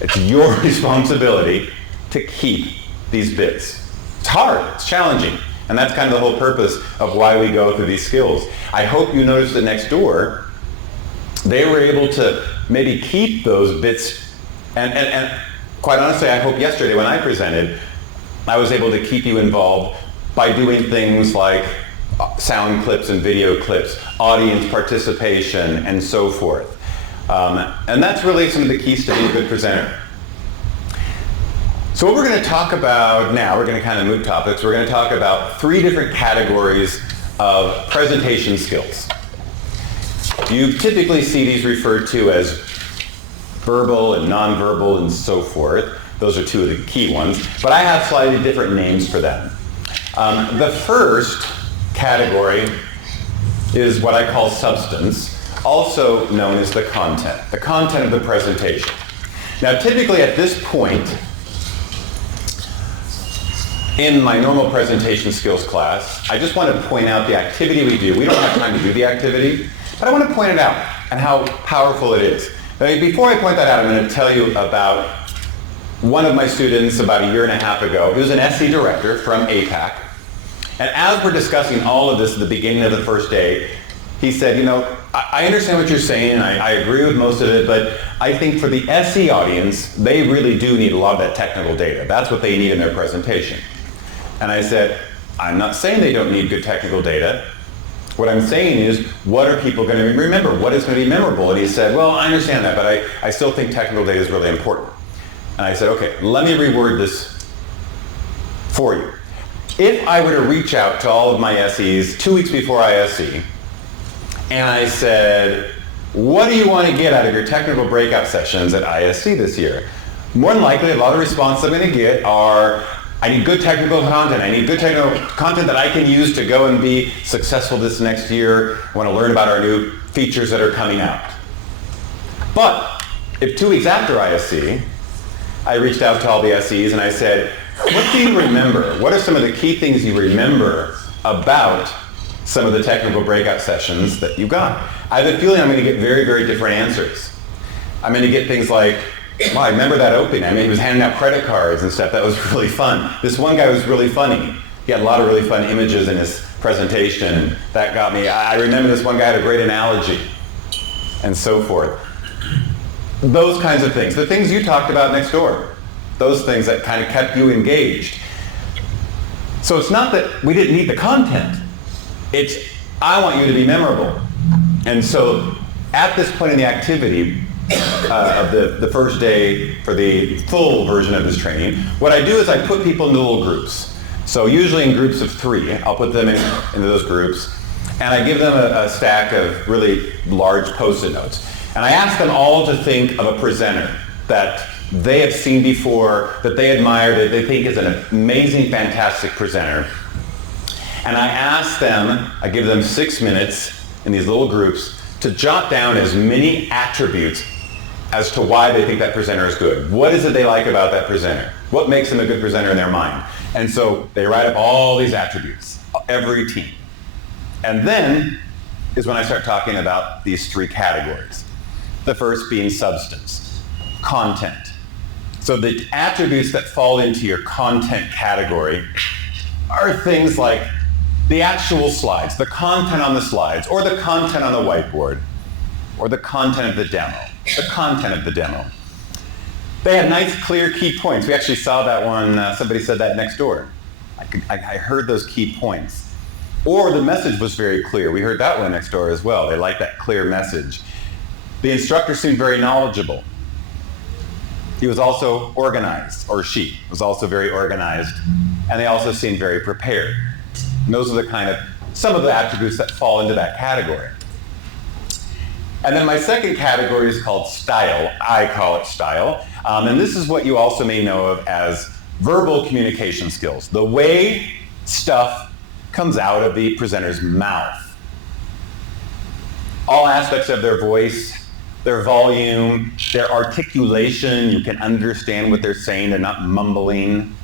It's your responsibility to keep these bits. It's hard, it's challenging. And that's kind of the whole purpose of why we go through these skills. I hope you noticed that next door, they were able to maybe keep those bits. And quite honestly, I hope yesterday when I presented, I was able to keep you involved by doing things like sound clips and video clips, audience participation, and so forth. And that's really some of the keys to being a good presenter. So what we're going to talk about now, we're going to kind of move topics. We're going to talk about 3 different categories of presentation skills. You typically see these referred to as verbal and nonverbal and so forth. Those are 2 of the key ones, but I have slightly different names for them. The first category is what I call substance, also known as the content of the presentation. Now, typically at this point in my normal presentation skills class, I just want to point out the activity we do. We don't have time to do the activity, but I want to point it out and how powerful it is. Before I point that out, I'm going to tell you about one of my students about 1.5 years ago. He was an SE director from APAC. And as we're discussing all of this at the beginning of the first day, he said, you know, I understand what you're saying, and I agree with most of it, but I think for the SE audience, they really do need a lot of that technical data. That's what they need in their presentation. And I said, I'm not saying they don't need good technical data. What I'm saying is, what are people going to remember? What is going to be memorable? And he said, well, I understand that, but I still think technical data is really important. And I said, okay, let me reword this for you. If I were to reach out to all of my SEs 2 weeks before ISE, and I said, what do you want to get out of your technical breakout sessions at ISE this year? More than likely, a lot of responses I'm going to get are, I need good technical content. I need good technical content that I can use to go and be successful this next year. I want to learn about our new features that are coming out. But if 2 weeks after ISE, I reached out to all the SEs and I said, what do you remember? What are some of the key things you remember about some of the technical breakout sessions that you got? I have a feeling I'm going to get very, very different answers. I'm going to get things like, well, I remember that opening. I mean, he was handing out credit cards and stuff. That was really fun. This one guy was really funny. He had a lot of really fun images in his presentation. That got me. I remember this one guy had a great analogy, and so forth. Those kinds of things. The things you talked about next door. Those things that kind of kept you engaged. So it's not that we didn't need the content. It's, I want you to be memorable. And so at this point in the activity of the first day for the full version of this training, what I do is I put people into little groups. So usually in groups of 3, I'll put them into those groups, and I give them a stack of really large Post-it notes. And I ask them all to think of a presenter that they have seen before, that they admire, that they think is an amazing, fantastic presenter. And I ask them, I give them 6 minutes in these little groups to jot down as many attributes as to why they think that presenter is good. What is it they like about that presenter? What makes them a good presenter in their mind? And so they write up all these attributes, every team. And then is when I start talking about these 3 categories. The first being substance, content. So the attributes that fall into your content category are things like the actual slides, the content on the slides, or the content on the whiteboard, or the content of the demo, the content of the demo. They had nice, clear key points. We actually saw that one, somebody said that next door. I heard those key points. Or the message was very clear. We heard that one next door as well. They liked that clear message. The instructor seemed very knowledgeable. He was also organized, or she was also very organized, and they also seemed very prepared. And those are the kind of, some of the attributes that fall into that category. And then my second category is called style. I call it style. And this is what you also may know of as verbal communication skills. The way stuff comes out of the presenter's mouth. All aspects of their voice, their volume, their articulation, you can understand what they're saying, they're not mumbling.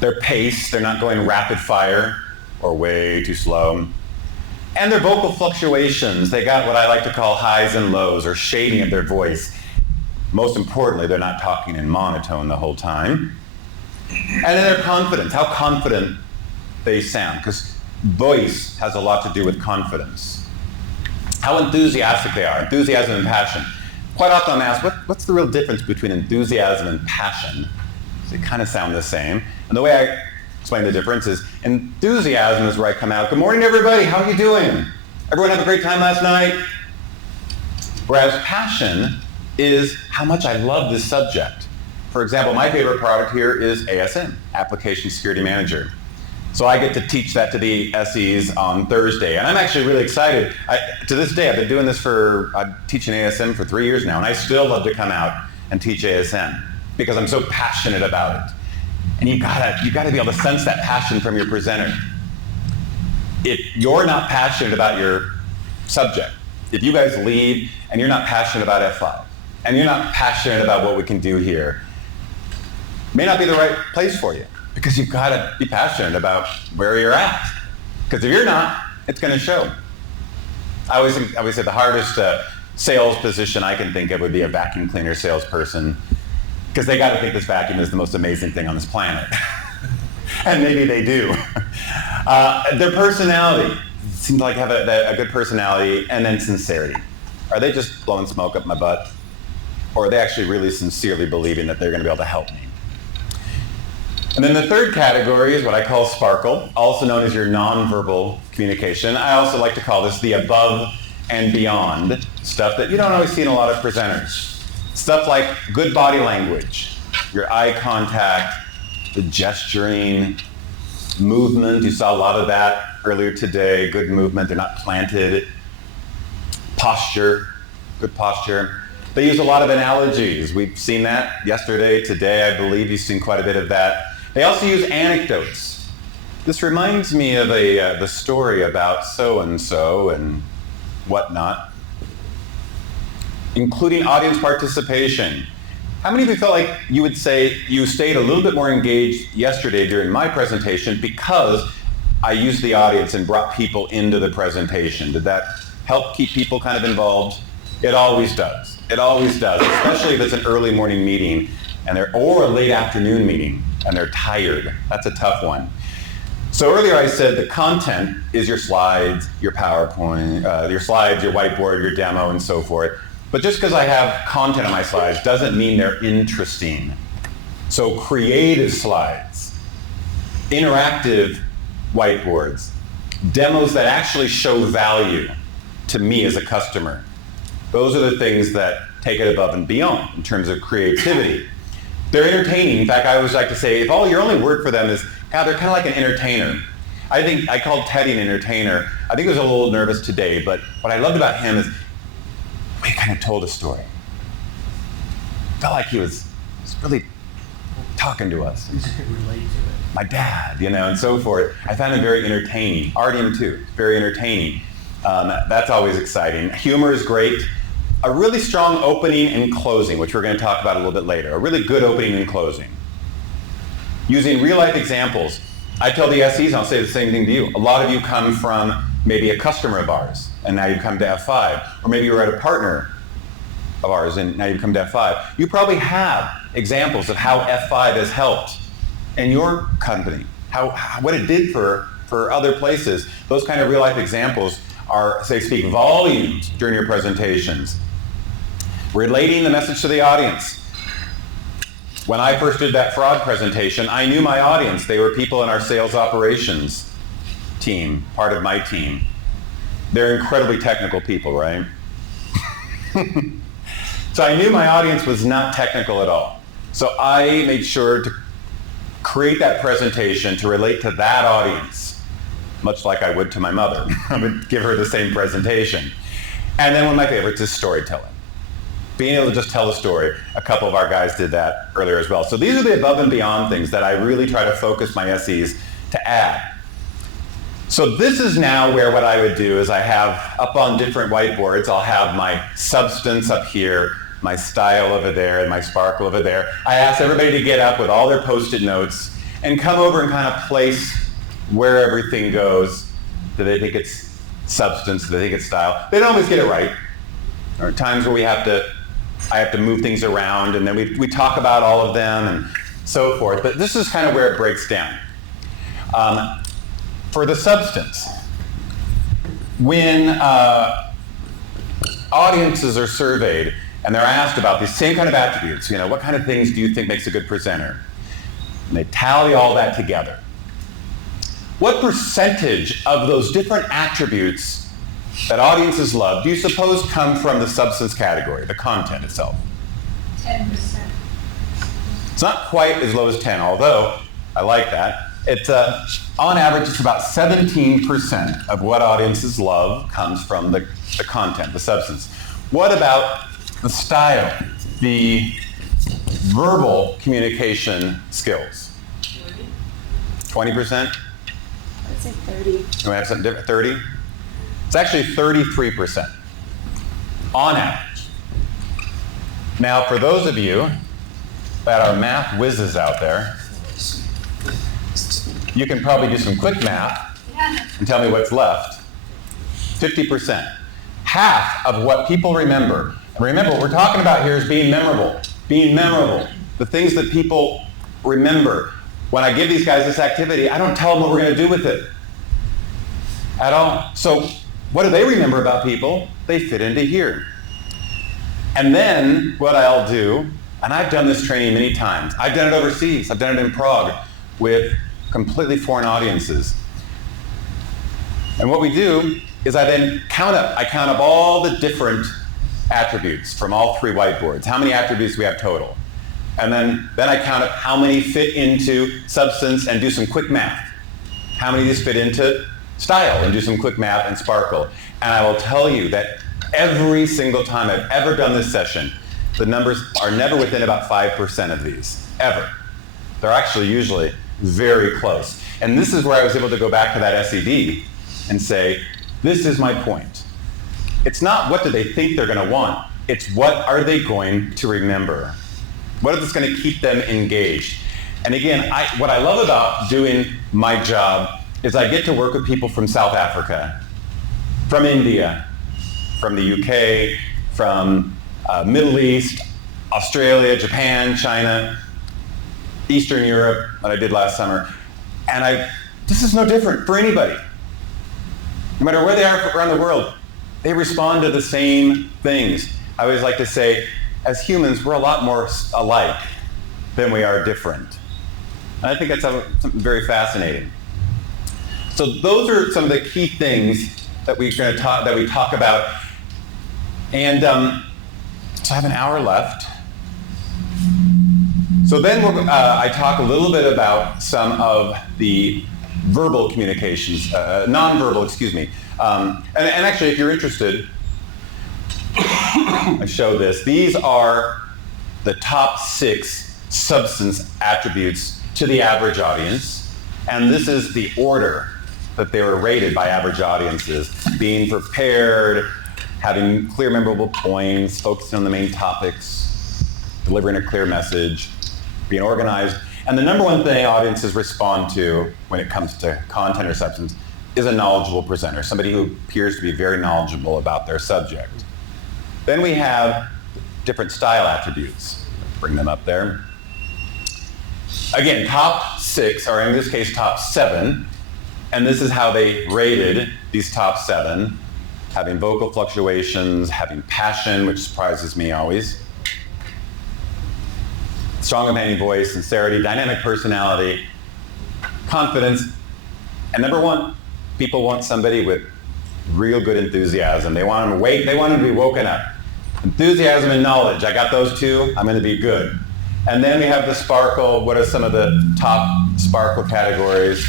Their pace, they're not going rapid fire or way too slow. And their vocal fluctuations, they got what I like to call highs and lows, or shading of their voice. Most importantly, they're not talking in monotone the whole time. And then their confidence, how confident they sound, because voice has a lot to do with confidence. How enthusiastic they are, enthusiasm and passion. Quite often I'm asked, what's the real difference between enthusiasm and passion? They kind of sound the same. And the way I explain the difference is enthusiasm is where I come out, good morning everybody, how are you doing? Everyone have a great time last night? Whereas passion is how much I love this subject. For example, my favorite product here is ASM, Application Security Manager. So I get to teach that to the SEs on Thursday, and I'm actually really excited. To this day, I've been doing this I'm teaching ASM for 3 years now, and I still love to come out and teach ASM because I'm so passionate about it. And you gotta be able to sense that passion from your presenter. If you're not passionate about your subject, if you guys leave and you're not passionate about F5, and you're not passionate about what we can do here, it may not be the right place for you, because you've gotta be passionate about where you're at. Because if you're not, it's gonna show. I always say the hardest sales position I can think of would be a vacuum cleaner salesperson, because they gotta think this vacuum is the most amazing thing on this planet. And maybe they do. Their personality, seems like have a good personality, and then sincerity. Are they just blowing smoke up my butt? Or are they actually really sincerely believing that they're gonna be able to help me? And then the third category is what I call sparkle, also known as your nonverbal communication. I also like to call this the above and beyond stuff that you don't always see in a lot of presenters. Stuff like good body language, your eye contact, the gesturing, movement. You saw a lot of that earlier today. Good movement, they're not planted. Posture, good posture. They use a lot of analogies. We've seen that yesterday, today, I believe you've seen quite a bit of that. They also use anecdotes. This reminds me of the story about so-and-so and whatnot, including audience participation. How many of you felt like you would say you stayed a little bit more engaged yesterday during my presentation because I used the audience and brought people into the presentation? Did that help keep people kind of involved? It always does. It always does, especially if it's an early morning meeting or a late afternoon meeting and they're tired. That's a tough one. So earlier I said the content is your slides, your PowerPoint, your slides, your whiteboard, your demo, and so forth. But just because I have content on my slides doesn't mean they're interesting. So creative slides, interactive whiteboards, demos that actually show value to me as a customer. Those are the things that take it above and beyond in terms of creativity. They're entertaining. In fact, I always like to say, if all your only word for them is, they're kind of like an entertainer. I think I called Teddy an entertainer. I think he was a little nervous today, but what I loved about him is he kind of told a story. Felt like he was really talking to us. Relate to it. My dad, and so forth. I found him very entertaining. Artyom too, very entertaining. That's always exciting. Humor is great. A really strong opening and closing, which we're going to talk about a little bit later. A really good opening and closing. Using real life examples. I tell the SEs, and I'll say the same thing to you. A lot of you come from maybe a customer of ours, and now you've come to F5. Or maybe you're at a partner of ours, and now you've come to F5. You probably have examples of how F5 has helped in your company, what it did for other places. Those kind of real life examples they speak volumes during your presentations. Relating the message to the audience. When I first did that fraud presentation, I knew my audience. They were people in our sales operations team, part of my team. They're incredibly technical people, right? So I knew my audience was not technical at all. So I made sure to create that presentation to relate to that audience, much like I would to my mother. I would give her the same presentation. And then one of my favorites is storytelling. Being able to just tell a story. A couple of our guys did that earlier as well. So these are the above and beyond things that I really try to focus my SEs to add. So this is now where what I would do is I have up on different whiteboards, I'll have my substance up here, my style over there, and my sparkle over there. I ask everybody to get up with all their Post-it notes and come over and kind of place where everything goes. Do they think it's substance? Do they think it's style? They don't always get it right. There are times where I have to move things around, and then we talk about all of them and so forth. But this is kind of where it breaks down. For the substance, when audiences are surveyed and they're asked about these same kind of attributes, what kind of things do you think makes a good presenter? And they tally all that together. What percentage of those different attributes that audiences love do you suppose come from the substance category, the content itself? 10%. It's not quite as low as 10, although I like that. It's on average, it's about 17% of what audiences love comes from the content, the substance. What about the style, the verbal communication skills? 20%? I'd say 30. You want to have something different? 30? It's actually 33% on average. Now, for those of you that are math whizzes out there, you can probably do some quick math and tell me what's left. 50%. Half of what people remember. And remember, what we're talking about here is being memorable. Being memorable. The things that people remember. When I give these guys this activity, I don't tell them what we're going to do with it at all. So what do they remember about people? They fit into here. And then what I'll do, and I've done this training many times. I've done it overseas. I've done it in Prague with completely foreign audiences. And what we do is I then count up all the different attributes from all three whiteboards. How many attributes we have total? And then I count up how many fit into substance and do some quick math. How many of these fit into style and do some quick math and sparkle. And I will tell you that every single time I've ever done this session, the numbers are never within about 5% of these, ever. They're actually usually very close. And this is where I was able to go back to that SED and say, this is my point. It's not what do they think they're going to want. It's what are they going to remember? What is going to keep them engaged? And again, what I love about doing my job is I get to work with people from South Africa, from India, from the UK, from Middle East, Australia, Japan, China, Eastern Europe, that I did last summer. And this is no different for anybody. No matter where they are around the world, they respond to the same things. I always like to say, as humans, we're a lot more alike than we are different. And I think that's something very fascinating. So those are some of the key things that we talk about. And so I have an hour left. So then I talk a little bit about some of the verbal communications, nonverbal, excuse me. And actually, if you're interested, I show this. These are the top 6 substance attributes to the average audience. And this is the order that they were rated by average audiences. Being prepared, having clear, memorable points, focusing on the main topics, delivering a clear message, being organized. And the number one thing audiences respond to when it comes to content or substance is a knowledgeable presenter, somebody who appears to be very knowledgeable about their subject. Then we have different style attributes. Bring them up there. Again, top 6, or in this case, top 7. And this is how they rated these top 7. Having vocal fluctuations, having passion, which surprises me always. Strong commanding voice, sincerity, dynamic personality, confidence. And number 1, people want somebody with real good enthusiasm. They want them to be woken up. Enthusiasm and knowledge, I got those 2, I'm going to be good. And then we have the sparkle. What are some of the top sparkle categories?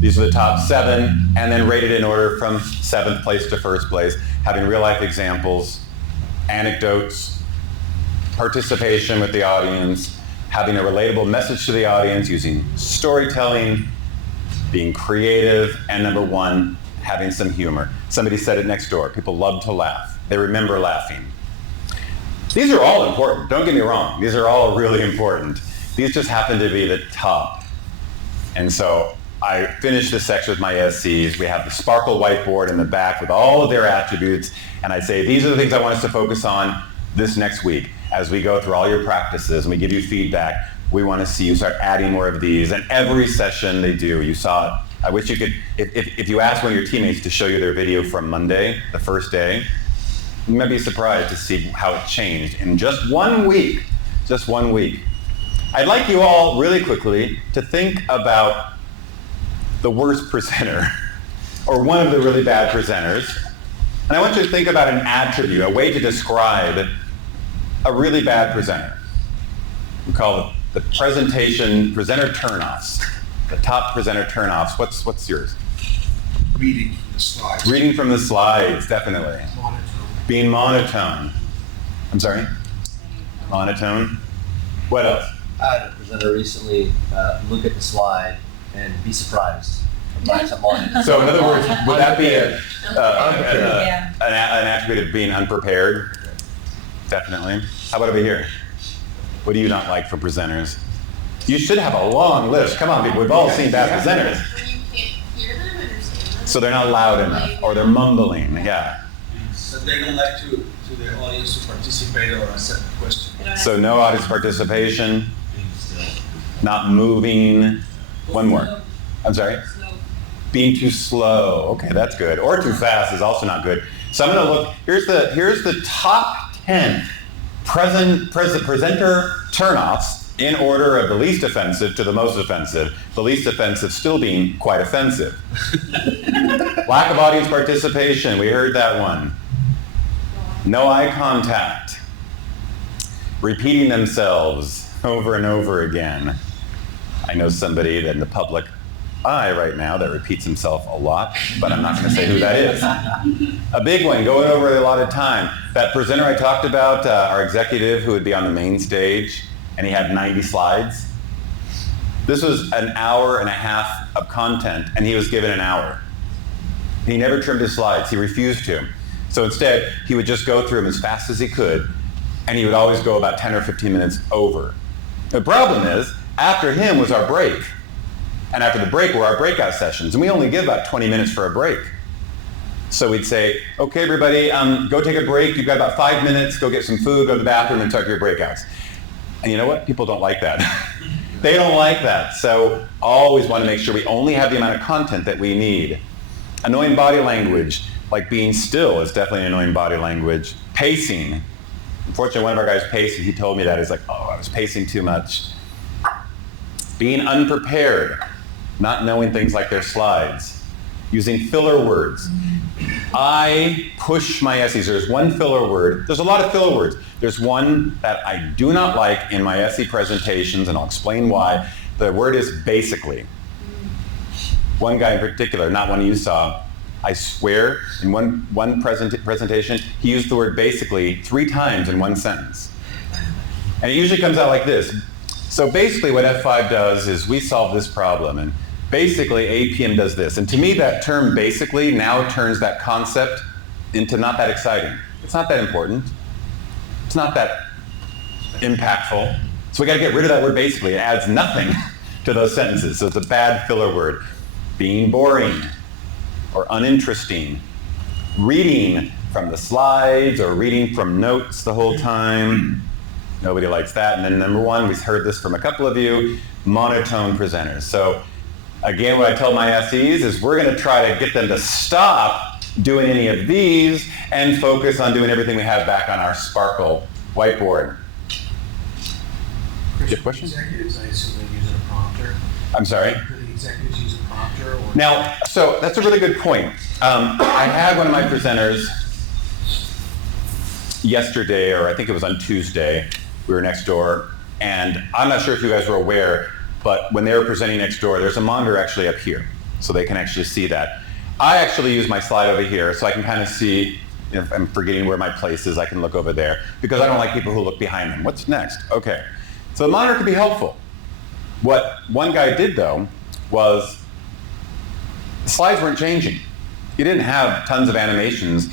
These are the top 7, and then rated in order from 7th place to 1st place, having real life examples, anecdotes, participation with the audience, having a relatable message to the audience, using storytelling, being creative, and number 1, having some humor. Somebody said it next door. People love to laugh. They remember laughing. These are all important. Don't get me wrong. These are all really important. These just happen to be the top. And so I finished this section with my SCs. We have the sparkle whiteboard in the back with all of their attributes. And I say, these are the things I want us to focus on this next week. As we go through all your practices and we give you feedback, we want to see you start adding more of these. And every session they do, you saw it. I wish you could, if you ask one of your teammates to show you their video from Monday, the first day, you might be surprised to see how it changed in just 1 week. Just 1 week. I'd like you all really quickly to think about the worst presenter or one of the really bad presenters. And I want you to think about an attribute, a way to describe a really bad presenter. We call it the presenter turnoffs. The top presenter turnoffs. What's yours? Reading from the slides. Reading from the slides, definitely. Monotone. Being monotone. I'm sorry? Monotone. What else? I had a presenter recently look at the slide and be surprised. So in other words, would that be an attribute of being unprepared? Definitely. How about over here? What do you not like for presenters? You should have a long list. Come on, people. We've all seen bad presenters. When you can't hear them, understand them. So they're not loud enough, or they're mumbling. Yeah. So they don't like to the audience to participate or accept the question. So no audience participation. Not moving. One more. I'm sorry? Being too slow. Okay, that's good. Or too fast is also not good. So I'm going to look. Here's the top 10 presenter turnoffs in order of the least offensive to the most offensive. The least offensive still being quite offensive. Lack of audience participation. We heard that one. No eye contact. Repeating themselves over and over again. I know somebody that in the public eye right now that repeats himself a lot, but I'm not going to say who that is. A big one, going over a lot of time. That presenter I talked about, our executive who would be on the main stage, and he had 90 slides. This was an hour and a half of content, and he was given an hour. He never trimmed his slides. He refused to. So instead, he would just go through them as fast as he could, and he would always go about 10 or 15 minutes over. The problem is, after him was our break. And after the break were our breakout sessions. And we only give about 20 minutes for a break. So we'd say, okay, everybody, go take a break. You've got about 5 minutes. Go get some food, go to the bathroom, and start your breakouts. And you know what? People don't like that. They don't like that. So always want to make sure we only have the amount of content that we need. Annoying body language, like being still, is definitely an annoying body language. Pacing. Unfortunately, one of our guys pacing, he told me that. He's like, oh, I was pacing too much. Being unprepared, not knowing things like their slides. Using filler words. I push my essays. There's one filler word. There's a lot of filler words. There's one that I do not like in my essay presentations, and I'll explain why. The word is basically. One guy in particular, not one you saw, I swear, in one presentation, he used the word basically 3 times in one sentence. And it usually comes out like this. So basically what F5 does is we solve this problem, and basically APM does this. And to me, that term basically now turns that concept into not that exciting. It's not that important. It's not that impactful. So we got to get rid of that word basically. It adds nothing to those sentences. So it's a bad filler word. Being boring or uninteresting. Reading from the slides or reading from notes the whole time. Nobody likes that. And then number 1, we've heard this from a couple of you, monotone presenters. So again, what I tell my SEs is we're going to try to get them to stop doing any of these and focus on doing everything we have back on our Sparkle whiteboard. Do you have a question? Executives, I assume they're using a prompter. I'm sorry? Could the executives use a prompter? Or Now, so that's a really good point. I had one of my presenters yesterday, or I think it was on Tuesday. We were next door, and I'm not sure if you guys were aware, but when they were presenting next door, there's a monitor actually up here, so they can actually see that. I actually use my slide over here, so I can kind of see, if I'm forgetting where my place is, I can look over there, because I don't like people who look behind them. What's next? Okay. So the monitor can be helpful. What one guy did, though, was the slides weren't changing. He didn't have tons of animations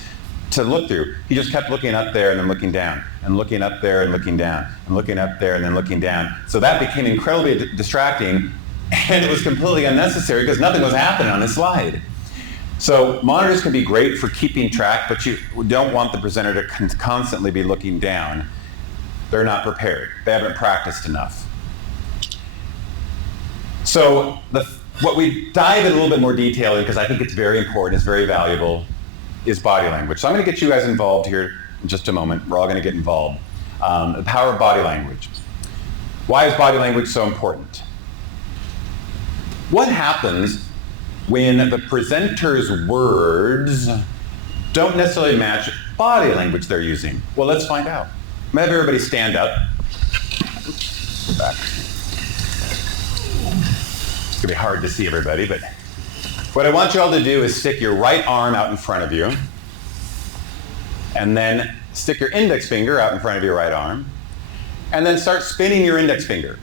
to look through. He just kept looking up there and then looking down, and looking up there and looking down, and looking up there and then looking down. So that became incredibly distracting, and it was completely unnecessary because nothing was happening on his slide. So monitors can be great for keeping track, but you don't want the presenter to constantly be looking down. They're not prepared. They haven't practiced enough. So what we dive in a little bit more detail in, because I think it's very important, it's very valuable, is body language. So I'm going to get you guys involved here in just a moment. We're all going to get involved. The power of body language. Why is body language so important? What happens when the presenter's words don't necessarily match body language they're using? Well, let's find out. I'm going to have everybody stand up. Go back. It's going to be hard to see everybody, but what I want you all to do is stick your right arm out in front of you, and then stick your index finger out in front of your right arm, and then start spinning your index finger.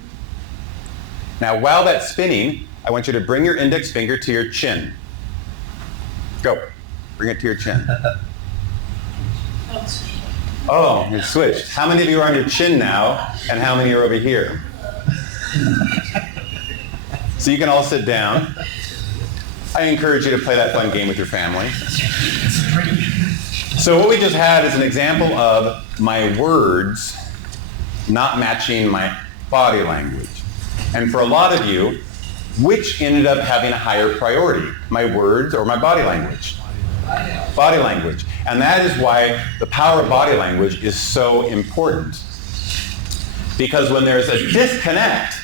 Now, while that's spinning, I want you to bring your index finger to your chin. Go. Bring it to your chin. Oh, you switched. How many of you are on your chin now, and how many are over here? So you can all sit down. I encourage you to play that fun game with your family. So what we just had is an example of my words not matching my body language. And for a lot of you, which ended up having a higher priority, my words or my body language? Body language. And that is why the power of body language is so important. Because when there's a disconnect,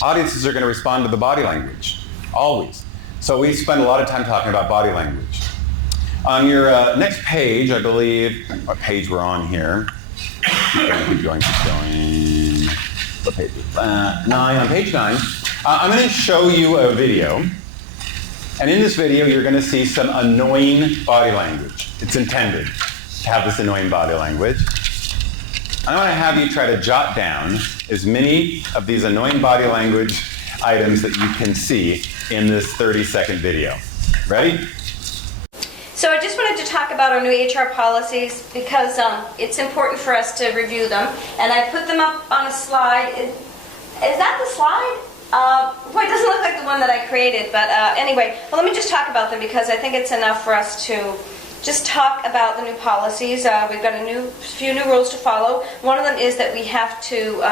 audiences are going to respond to the body language, always. So we spend a lot of time talking about body language. On your next page, I believe, what page we're on here? Keep going. What page? 9, on page 9. I'm going to show you a video. And in this video, you're going to see some annoying body language. It's intended to have this annoying body language. I want to have you try to jot down as many of these annoying body language items that you can see in this 30-second video. Ready? So I just wanted to talk about our new HR policies because it's important for us to review them. And I put them up on a slide. Is that the slide? Boy, it doesn't look like the one that I created. But anyway, well, let me just talk about them because I think it's enough for us to just talk about the new policies. We've got a few new rules to follow. One of them is that we have to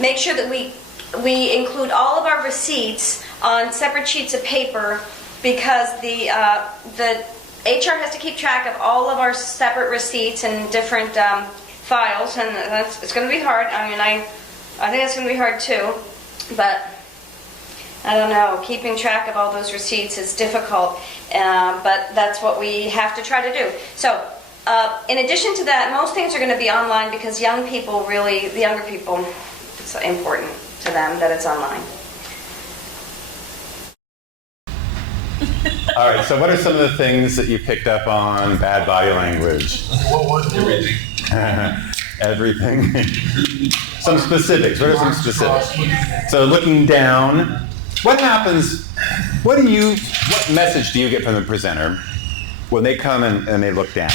make sure that we we include all of our receipts on separate sheets of paper because the HR has to keep track of all of our separate receipts and different files, and it's going to be hard. I mean, I think it's going to be hard too, but I don't know. Keeping track of all those receipts is difficult, but that's what we have to try to do. So, in addition to that, most things are going to be online because young people really, the younger people, it's important to them that it's online. All right, so what are some of the things that you picked up on bad body language? What was everything? Everything. Some specifics. What are some specifics? So looking down, what happens, what message do you get from the presenter when they come and they look down?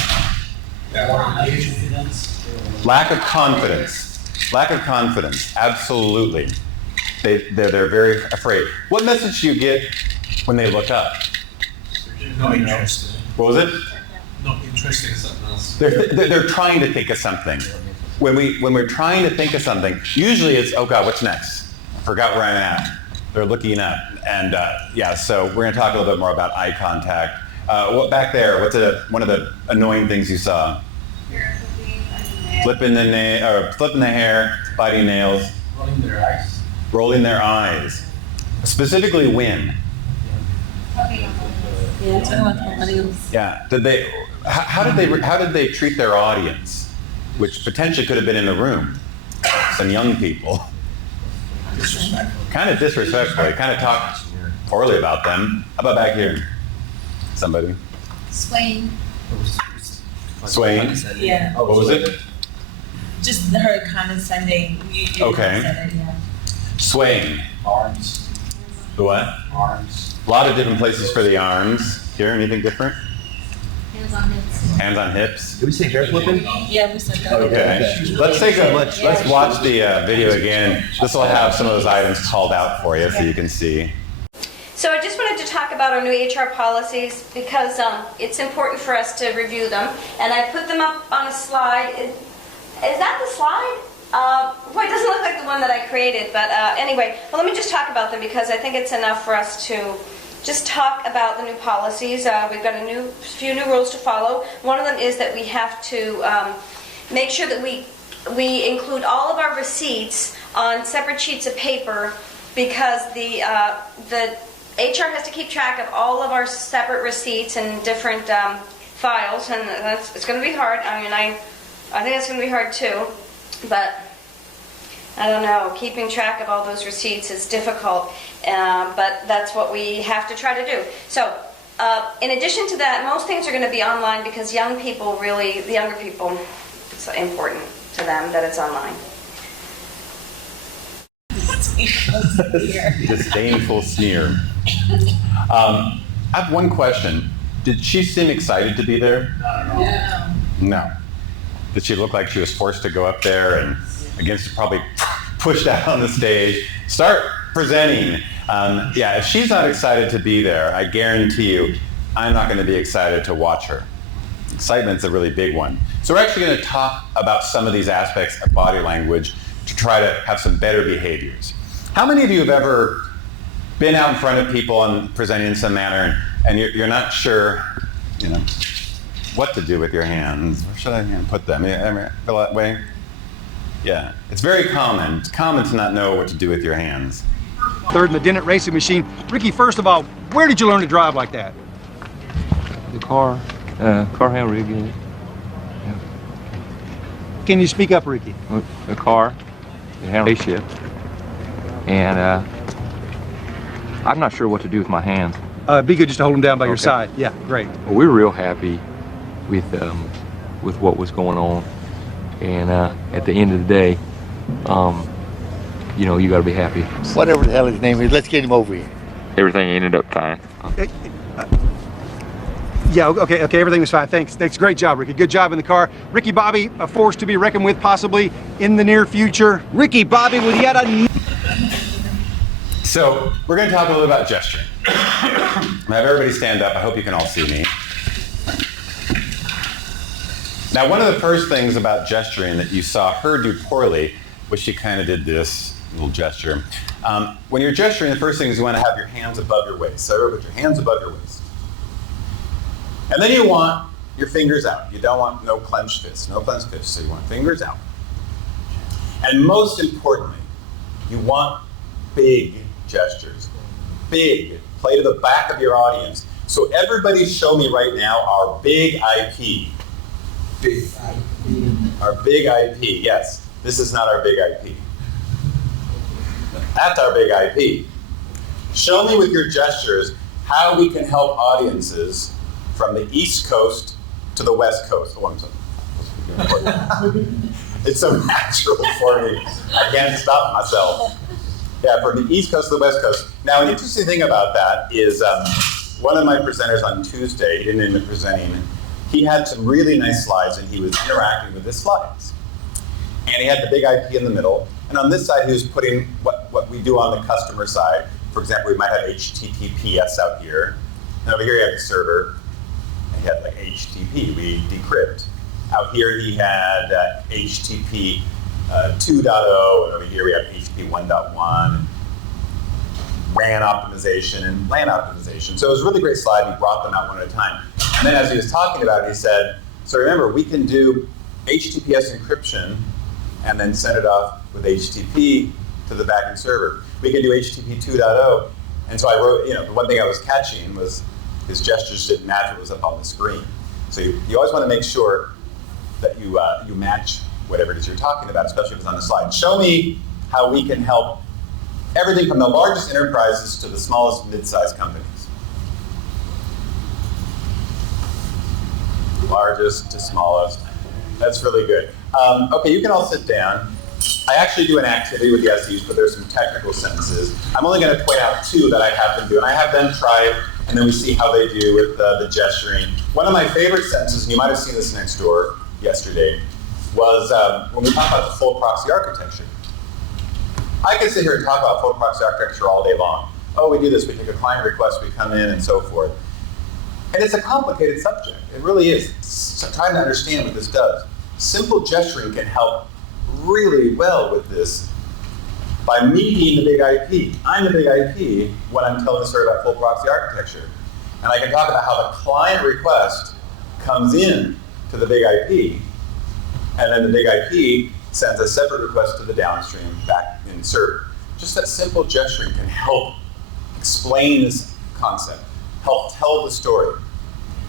Lack of confidence. Lack of confidence, absolutely. They're very afraid. What message do you get when they look up? Not interested. What was it? Not interested in something else. They're trying to think of something. When we're trying to think of something, usually it's, oh God, what's next? I forgot where I'm at. They're looking up. And so we're going to talk a little bit more about eye contact. What back there? What's one of the annoying things you saw? Flipping the hair, biting nails. Rolling their eyes. Rolling their eyes. Specifically when? Yeah. How did they treat their audience, which potentially could have been in the room? Some young people. Kind of disrespectfully. Kind of talked poorly about them. How about back here? Somebody. Swaying. Swaying? Yeah. What was it? Just her condescending. Okay. Swaying. Arms. The what? Arms. A lot of different places for the arms. Here, anything different? Hands on hips. Hands on hips. Did we say hair flipping? Yeah, we said that. Okay. Let's watch the video again. This will have some of those items called out for you so you can see. So I just wanted to talk about our new HR policies because it's important for us to review them. And I put them up on a slide. Is that the slide? Boy, it doesn't look like the one that I created, but anyway, well, let me just talk about them because I think it's enough for us to just talk about the new policies. We've got a few new rules to follow. One of them is that we have to make sure that we include all of our receipts on separate sheets of paper because the HR has to keep track of all of our separate receipts and different files, and it's going to be hard. I mean, I think it's going to be hard too. But I don't know, keeping track of all those receipts is difficult, but that's what we have to try to do. So, in addition to that, most things are going to be online because young people really, the younger people, it's important to them that it's online. Disdainful sneer. I have one question. Did she seem excited to be there? No. Did she look like she was forced to go up there and probably pushed out on the stage, start presenting? If she's not excited to be there, I guarantee you, I'm not going to be excited to watch her. Excitement's a really big one. So we're actually going to talk about some of these aspects of body language to try to have some better behaviors. How many of you have ever been out in front of people and presenting in some manner and you're not sure, what to do with your hands? Where should I put them? Feel that way? Yeah, it's very common. It's common to not know what to do with your hands. Third in the Dennett racing machine. Ricky, first of all, where did you learn to drive like that? The car hand rig. Yeah. Can you speak up, Ricky? The car, the hand shift, and I'm not sure what to do with my hands. Be good just to hold them down by your side. Yeah, great. Well, we were real happy with what was going on, and at the end of the day, you got to be happy. Whatever the hell his name is, let's get him over here. Everything ended up fine. Yeah, okay, everything was fine. Thanks. Great job, Ricky. Good job in the car. Ricky Bobby, a force to be reckoned with possibly in the near future. Ricky Bobby with yet a... So we're going to talk a little about gesturing. I'm going to have everybody stand up. I hope you can all see me. Now, one of the first things about gesturing that you saw her do poorly was she kind of did this little gesture. When you're gesturing, the first thing is you want to have your hands above your waist. So put your hands above your waist. And then you want your fingers out. You don't want no clenched fists, so you want fingers out. And most importantly, you want big gestures. Big. Play to the back of your audience. So everybody show me right now our big IP. Big IP. Our big IP, yes. This is not our big IP. That's our big IP. Show me with your gestures how we can help audiences from the East Coast to the West Coast. Oh, I'm sorry. It's so natural for me. I can't stop myself. Yeah, from the East Coast to the West Coast. Now, an interesting thing about that is one of my presenters on Tuesday, he didn't end up presenting, he had some really nice slides and he was interacting with the slides. And he had the big IP in the middle. And on this side, he was putting what we do on the customer side. For example, we might have HTTPS out here. And over here, you have the server. He had like HTTP, we decrypt. Out here, he had HTTP 2.0, and over here we have HTTP 1.1, WAN optimization and LAN optimization. So it was a really great slide. He brought them out one at a time. And then as he was talking about it, he said, so remember, we can do HTTPS encryption and then send it off with HTTP to the backend server. We can do HTTP 2.0. And so I wrote, the one thing I was catching was his gestures didn't match what was up on the screen. So you always want to make sure that you match whatever it is you're talking about, especially if it's on the slide. Show me how we can help everything from the largest enterprises to the smallest mid-sized companies. Largest to smallest. That's really good. Okay, you can all sit down. I actually do an activity with the SEs, but there's some technical sentences. I'm only going to point out two that I have them do, and I have them try it, and then we see how they do with the gesturing. One of my favorite sentences, and you might have seen this next door yesterday, was when we talk about the full proxy architecture. I can sit here and talk about full proxy architecture all day long. Oh, we do this, we take a client request, we come in, and so forth. And it's a complicated subject. It really is. So trying to understand what this does. Simple gesturing can help really well with this by me being the big IP. I'm the big IP when I'm telling the story about full proxy architecture. And I can talk about how the client request comes in to the big IP, and then the big IP sends a separate request to the downstream back in the server. Just that simple gesturing can help explain this concept, help tell the story.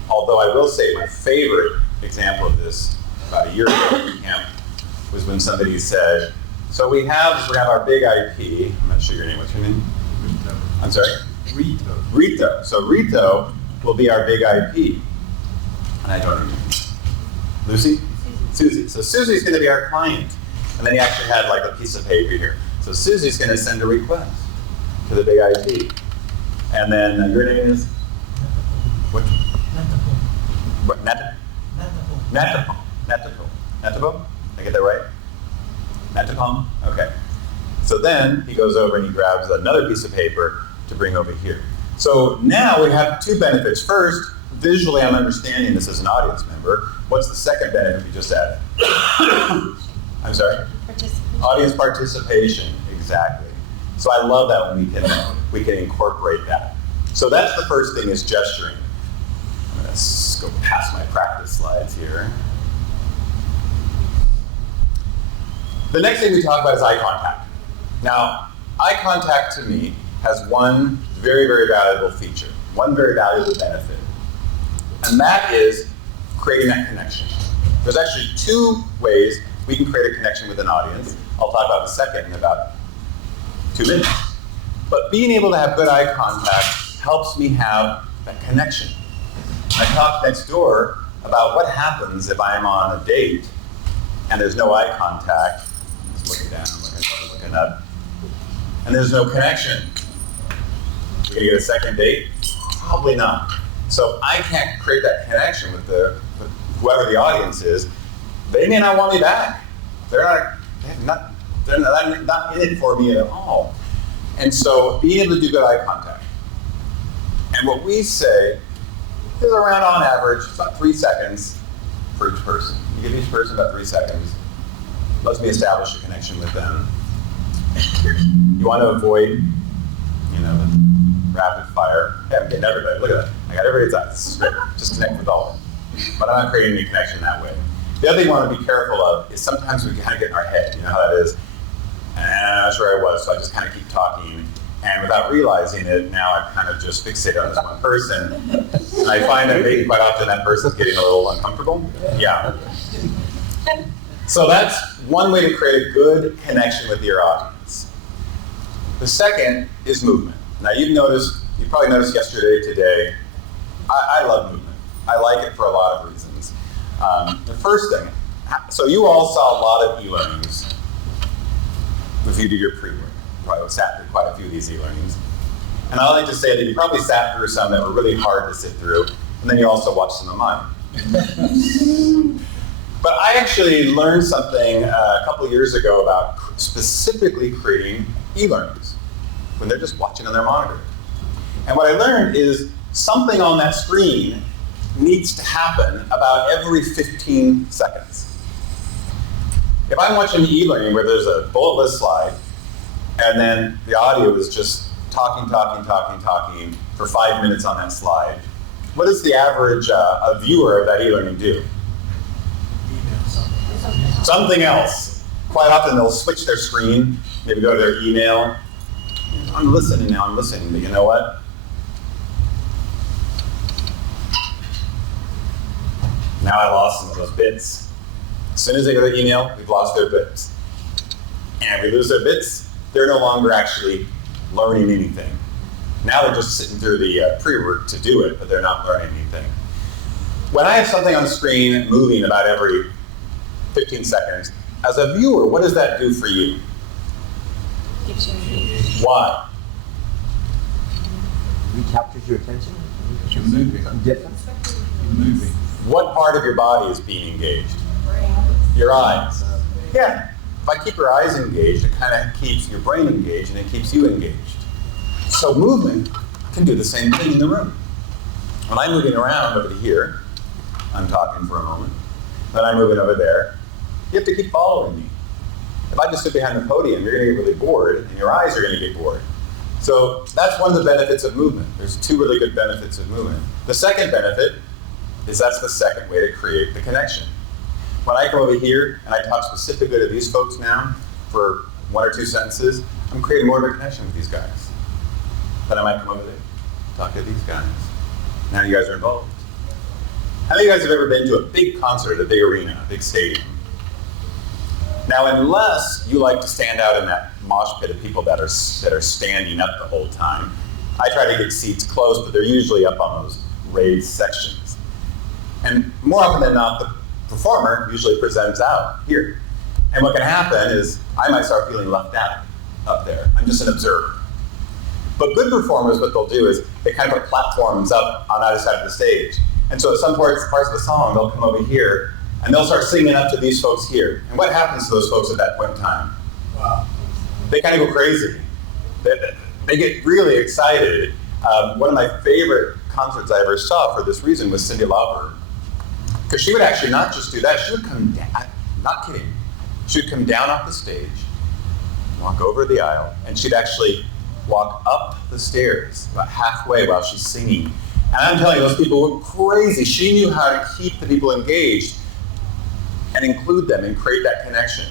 Although I will say my favorite example of this about a year ago at camp was when somebody said, so we have our big IP. I'm not sure your name. What's your name? Rito. I'm sorry? Rito. Rito. So Rito will be our big IP. And I don't remember. Lucy? Susie. So Susie's going to be our client. And then he actually had like a piece of paper here. So Susie's going to send a request to the big IP. And then your name is? What? What? Netapon. Netapon? I get that right? Netapon? Okay. So then he goes over and he grabs another piece of paper to bring over here. So now we have two benefits. First, visually I'm understanding this as an audience member. What's the second benefit you just added? I'm sorry? Audience participation, exactly. So I love that when we can incorporate that. So that's the first thing, is gesturing. I'm going to go past my practice slides here. The next thing we talk about is eye contact. Now, eye contact to me has one very, very valuable feature, one very valuable benefit, and that is creating that connection. There's actually two ways we can create a connection with an audience. I'll talk about in a second, in about 2 minutes. But being able to have good eye contact helps me have that connection. I talked next door about what happens if I'm on a date and there's no eye contact. Just looking down, looking up, and there's no connection. We're gonna get a second date? Probably not. So I can't create that connection with whoever the audience is. They may not want me back. They're not in it for me at all. And so being able to do good eye contact. And what we say is around, on average, about 3 seconds for each person. You give each person about 3 seconds. Lets me establish a connection with them. You want to avoid, the rapid fire. Yeah, I'm getting everybody. Look at that. I got everybody's eyes. This is great. Just connect with all of them. But I'm not creating any connection that way. The other thing you want to be careful of is sometimes we kind of get in our head. You know how that is? And I'm not sure I was, so I just kind of keep talking. And without realizing it, now I've kind of just fixated on this one person. And I find that maybe quite often that person's getting a little uncomfortable. Yeah. So that's one way to create a good connection with your audience. The second is movement. Now you probably noticed yesterday, today, I love movement. I like it for a lot of reasons. The first thing, so you all saw a lot of e-learnings if you do your pre-work. Probably sat through quite a few of these e-learnings. And I like to say that you probably sat through some that were really hard to sit through, and then you also watched some of mine. But I actually learned something a couple of years ago about specifically creating e-learnings when they're just watching on their monitor. And what I learned is something on that screen needs to happen about every 15 seconds. If I'm watching e-learning where there's a bulletless slide, and then the audio is just talking for 5 minutes on that slide, what does the average viewer of that e-learning do? Something else. Quite often they'll switch their screen, maybe go to their email. I'm listening now, but you know what? Now I lost some of those bits. As soon as they go to email, we've lost their bits. And if we lose their bits, they're no longer actually learning anything. Now they're just sitting through the pre-work to do it, but they're not learning anything. When I have something on the screen moving about every 15 seconds, as a viewer, what does that do for you? Gives you engaged. Why? Recaptures your attention. You're moving. Different. You're moving. What part of your body is being engaged? Your eyes. Yeah. If I keep your eyes engaged, it kind of keeps your brain engaged and it keeps you engaged. So movement can do the same thing in the room. When I'm moving around over to here, I'm talking for a moment, then I'm moving over there, you have to keep following me. If I just sit behind the podium, you're going to get really bored and your eyes are going to get bored. So that's one of the benefits of movement. There's two really good benefits of movement. The second benefit is that's the second way to create the connection. When I come over here and I talk specifically to these folks now for 1 or 2 sentences, I'm creating more of a connection with these guys. Then I might come over there, talk to these guys. Now you guys are involved. How many of you guys have ever been to a big concert, a big arena, a big stadium? Now, unless you like to stand out in that mosh pit of people that are standing up the whole time, I try to get seats close, but they're usually up on those raised sections. And more often than not, the performer usually presents out here. And what can happen is I might start feeling left out up there. I'm just an observer. But good performers, what they'll do is they kind of put platforms up on either side of the stage. And so at some parts of the song, they'll come over here and they'll start singing up to these folks here. And what happens to those folks at that point in time? Wow. They kind of go crazy. They get really excited. One of my favorite concerts I ever saw for this reason was Cyndi Lauper. Because she would actually not just do that, she would come down, not kidding, she would come down off the stage, walk over the aisle, and she'd actually walk up the stairs about halfway while she's singing. And I'm telling you, those people were crazy. She knew how to keep the people engaged and include them and create that connection.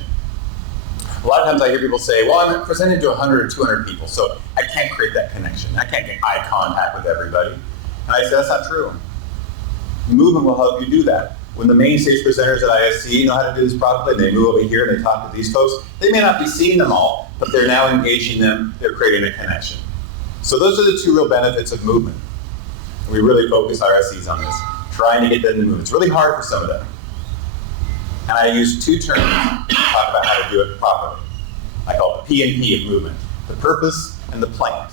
A lot of times I hear people say, well, I'm presenting to 100 or 200 people, so I can't create that connection. I can't get eye contact with everybody. And I say, that's not true. Movement will help you do that. When the main stage presenters at ISC know how to do this properly, they move over here and they talk to these folks, they may not be seeing them all, but they're now engaging them, they're creating a connection. So those are the two real benefits of movement. We really focus our SEs on this, trying to get them to move. It's really hard for some of them. And I use 2 terms to talk about how to do it properly. I call it the P and P of movement, the purpose and the plant.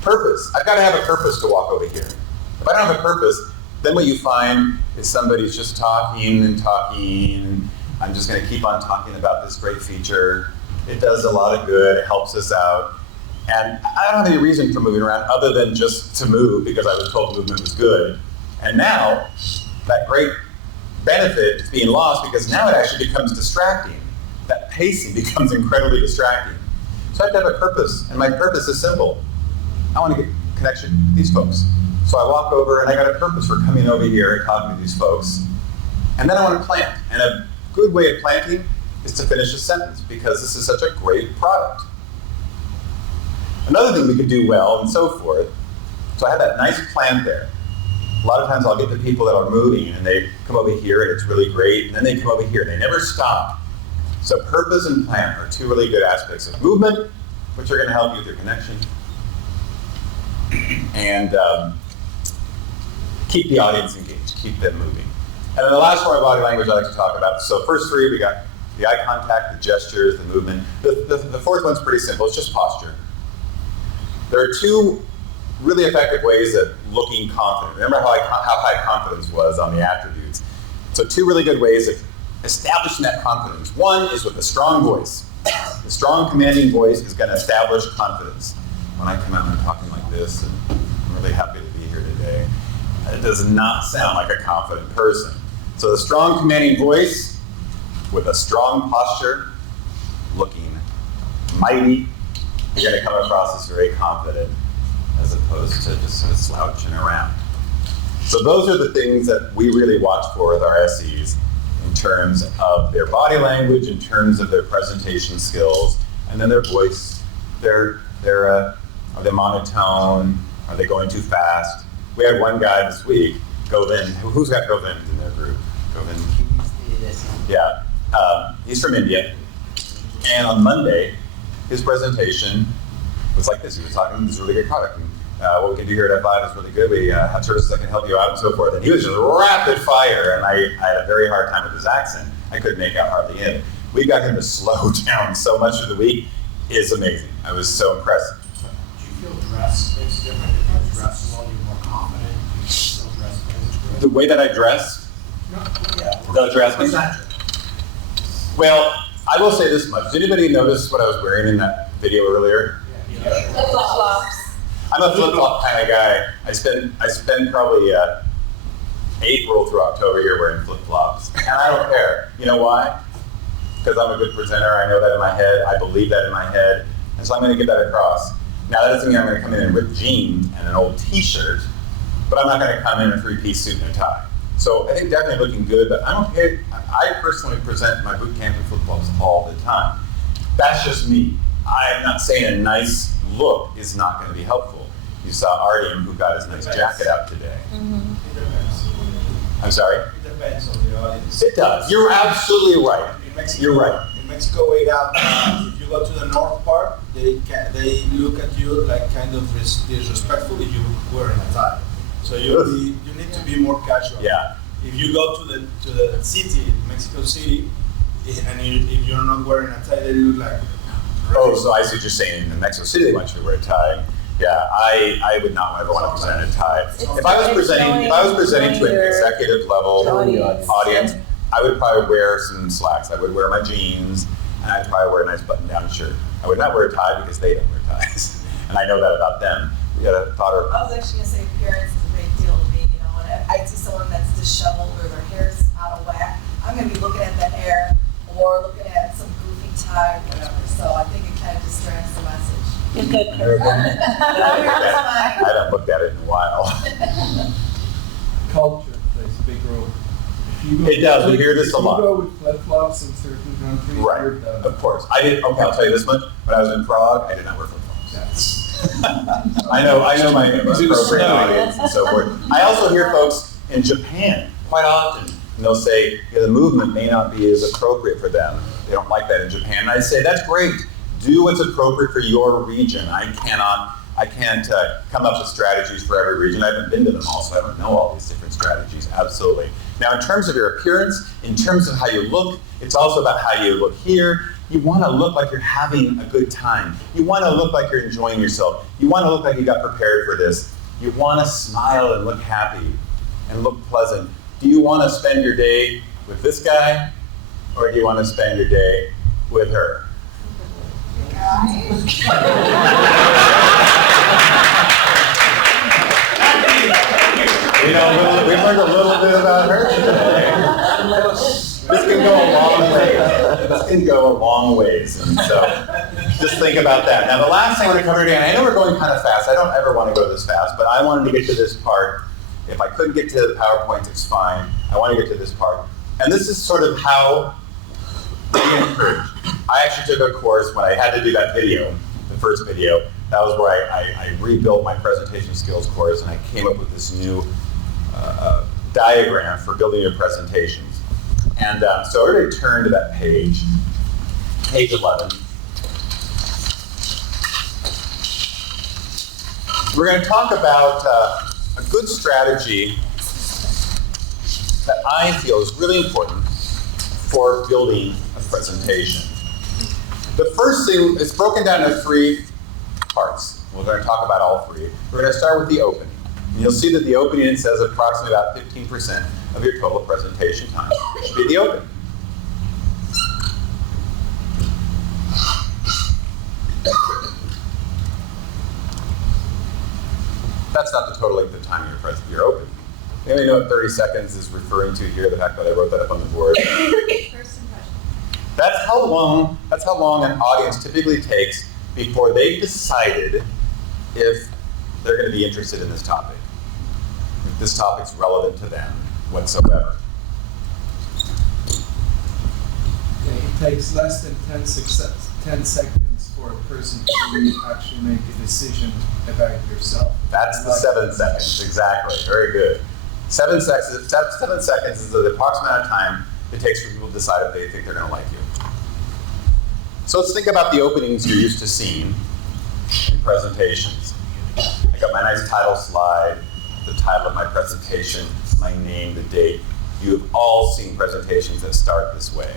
Purpose, I've got to have a purpose to walk over here. If I don't have a purpose, then what you find is somebody's just talking and talking. I'm just going to keep on talking about this great feature. It does a lot of good, it helps us out. And I don't have any reason for moving around other than just to move because I was told movement was good. And now, that great benefit is being lost because now it actually becomes distracting. That pacing becomes incredibly distracting. So I have to have a purpose, and my purpose is simple. I want to get connection with these folks. So I walk over, and I got a purpose for coming over here and talking to these folks. And then I want to plant. And a good way of planting is to finish a sentence, because this is such a great product. Another thing we could do well, and so forth. So I have that nice plant there. A lot of times I'll get the people that are moving, and they come over here, and it's really great, and then they come over here, and they never stop. So purpose and plant are two really good aspects of movement, which are going to help you with your connection. And keep the audience engaged, keep them moving. And then the last form of body language I like to talk about. So first three, we got the eye contact, the gestures, the movement. The fourth one's pretty simple, it's just posture. There are two really effective ways of looking confident. Remember how high confidence was on the attributes. So two really good ways of establishing that confidence. One is with a strong voice. The strong, commanding voice is going to establish confidence. When I come out and I'm talking like this, and I'm really happy to be here today, it does not sound like a confident person. So the strong, commanding voice with a strong posture, looking mighty, you're going to come across as very confident, as opposed to just sort of slouching around. So those are the things that we really watch for with our SEs in terms of their body language, in terms of their presentation skills, and then their voice. Are they monotone? Are they going too fast? We had one guy this week, Govind. Who's got Govind in their group? Govind? Yeah. He's from India. And on Monday, his presentation was like this. He was talking, this is a really good product. And, what we can do here at F5 is really good. We have services that can help you out and so forth. And he was just rapid fire, and I had a very hard time with his accent. I couldn't make out hardly anything. We got him to slow down so much of the week. It's amazing. I was so impressed. Do you feel dress makes different if you dress well, you're more confident, you still dress better? The way that I dress? Yeah. The dress? Well, I will say this much. Did anybody notice what I was wearing in that video earlier? Flip-flops. I'm a flip-flop kind of guy. I spend probably April through October here wearing flip-flops. And I don't care. You know why? Because I'm a good presenter. I know that in my head. I believe that in my head. And so I'm going to get that across. Now, that doesn't mean I'm going to come in in ripped jeans and an old t-shirt, but I'm not going to come in a three-piece suit and a tie. So I think definitely looking good, but I don't care. I personally present my boot camp in flip-flops all the time. That's just me. I'm not saying a nice look is not going to be helpful. You saw Artyom, who got his nice jacket out today. I'm sorry? It depends on the audience. It does. You're absolutely right. You're right. In Mexico, we have, if you go to the north part, they look at you like kind of disrespectful if you wearing a tie. So you need to be more casual. Yeah. If you go to the city, Mexico City, and if you're not wearing a tie, they look like. Oh, so I see what you're saying. In Mexico City, they want you to wear a tie. Yeah, I would not ever want to present a tie. If I was presenting to an executive level audience, I would probably wear some slacks. I would wear my jeans, and I'd probably wear a nice button-down shirt. I would not wear a tie because they don't wear ties, and I know that about them. You had a thought or? I was actually going to say appearance is a big deal to me. You know, when I see someone that's disheveled or their hair's out of whack, I'm going to be looking at the hair or looking at some goofy tie or whatever. So I think it kind of distracts the message. You're good. I haven't looked at it in a while. Culture plays a big role. It does. We hear this a lot. If you go with flip-flops in certain countries, right? Of course. I did. Okay, I'll tell you this much. When I was in Prague, I did not wear flip-flops. Yes. I know my appropriate audience and so forth. I also hear folks in Japan quite often, and they'll say the movement may not be as appropriate for them. They don't like that in Japan. And I say that's great. Do what's appropriate for your region. I can't come up with strategies for every region. I haven't been to them all, so I don't know all these different strategies. Absolutely. Now, in terms of your appearance, in terms of how you look, it's also about how you look here. You want to look like you're having a good time. You want to look like you're enjoying yourself. You want to look like you got prepared for this. You want to smile and look happy and look pleasant. Do you want to spend your day with this guy, or do you want to spend your day with her? We learned a little bit about her today. This can go a long way. This can go a long ways. And so just think about that. Now, the last thing I want to cover again, I know we're going kind of fast. I don't ever want to go this fast, but I wanted to get to this part. If I couldn't get to the PowerPoint, it's fine. I want to get to this part. And this is sort of how I actually took a course when I had to do that video, the first video. That was where I rebuilt my presentation skills course, and I came up with this new diagram for building your presentations. And so everybody turn to that page 11. We're going to talk about a good strategy that I feel is really important for building a presentation. The first thing is broken down into 3 parts. We're going to talk about all 3. We're going to start with the opening. And you'll see that the opening says approximately about 15% of your total presentation time should be the opening. That's not the total length of time you're open. You only know what 30 seconds is referring to here, the fact that I wrote that up on the board. First impression. That's how long an audience typically takes before they've decided if they're going to be interested in this topic, if this topic's relevant to them whatsoever. Yeah, it takes less than 10 seconds for a person to actually make a decision about yourself. That's the 7 seconds, exactly. Very good. 7 seconds is the approximate amount of time it takes for people to decide if they think they're going to like you. So let's think about the openings you're used to seeing in presentations. I got my nice title slide, the title of my presentation, my name, the date. You have all seen presentations that start this way.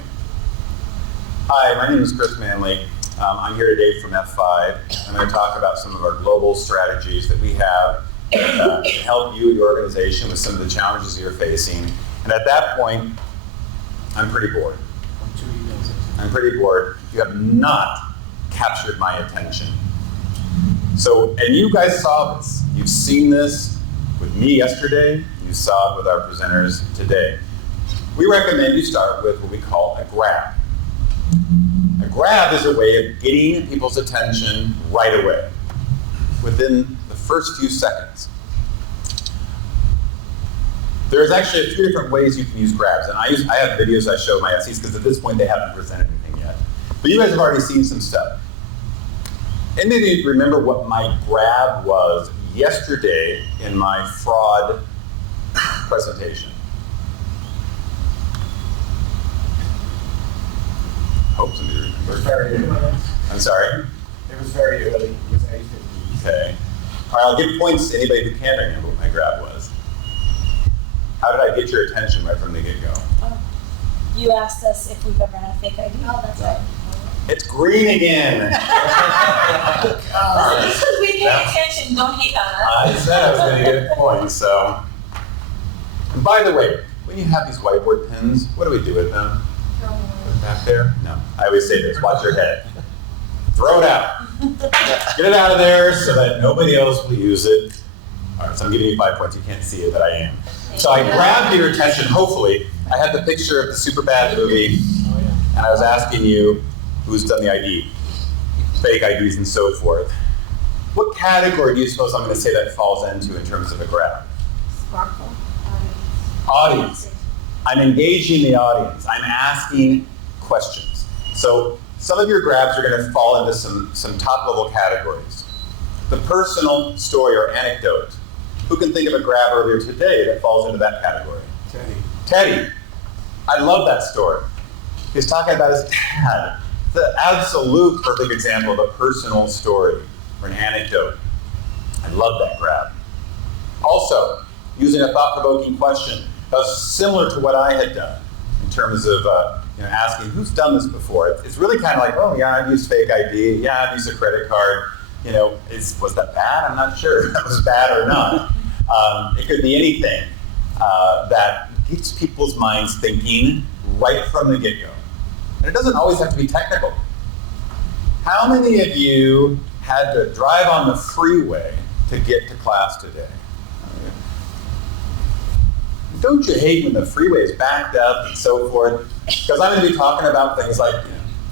Hi, my name is Chris Manley. I'm here today from F5. I'm going to talk about some of our global strategies that we have to help you and your organization with some of the challenges you're facing. And at that point, I'm pretty bored. I'm pretty bored. You have not captured my attention. So, and you guys saw this. You've seen this with me yesterday. You saw it with our presenters today. We recommend you start with what we call a grab. A grab is a way of getting people's attention right away, within the first few seconds. There's actually a few different ways you can use grabs, and I have videos I show my SEs because at this point they haven't presented anything yet. But you guys have already seen some stuff. Anybody remember what my grab was yesterday in my fraud presentation? Hope somebody remembers. It was very early. I'm sorry? It was very early. It was 8:50. Okay. All right, I'll give points to anybody who can remember what my grab was. How did I get your attention right from the get-go? You asked us if we've ever had a fake ID. Oh, that's right. It's green again. Just because we pay attention, don't hate on us. I said I was going to get points, so. And by the way, when you have these whiteboard pens, what do we do with them? Put it back there? No. I always say this, watch your head. Throw it out. Get it out of there so that nobody else will use it. All right, so I'm giving you 5 points. You can't see it, but I am. So I grabbed your attention, hopefully. I had the picture of the Superbad movie, and I was asking you who's done the ID, fake IDs and so forth. What category do you suppose I'm going to say that falls into in terms of a grab? Sparkle. Audience. I'm engaging the audience. I'm asking questions. So some of your grabs are going to fall into some top-level categories. The personal story or anecdote. Who can think of a grab earlier today that falls into that category? Teddy. I love that story. He's talking about his dad. The absolute perfect example of a personal story or an anecdote. I love that grab. Also, using a thought-provoking question. That was similar to what I had done in terms of asking who's done this before. It's really kind of like, oh yeah, I've used fake ID. Yeah, I've used a credit card. Was that bad? I'm not sure if that was bad or not. It could be anything that gets people's minds thinking right from the get-go. And it doesn't always have to be technical. How many of you had to drive on the freeway to get to class today? Don't you hate when the freeway is backed up and so forth? Because I'm going to be talking about things like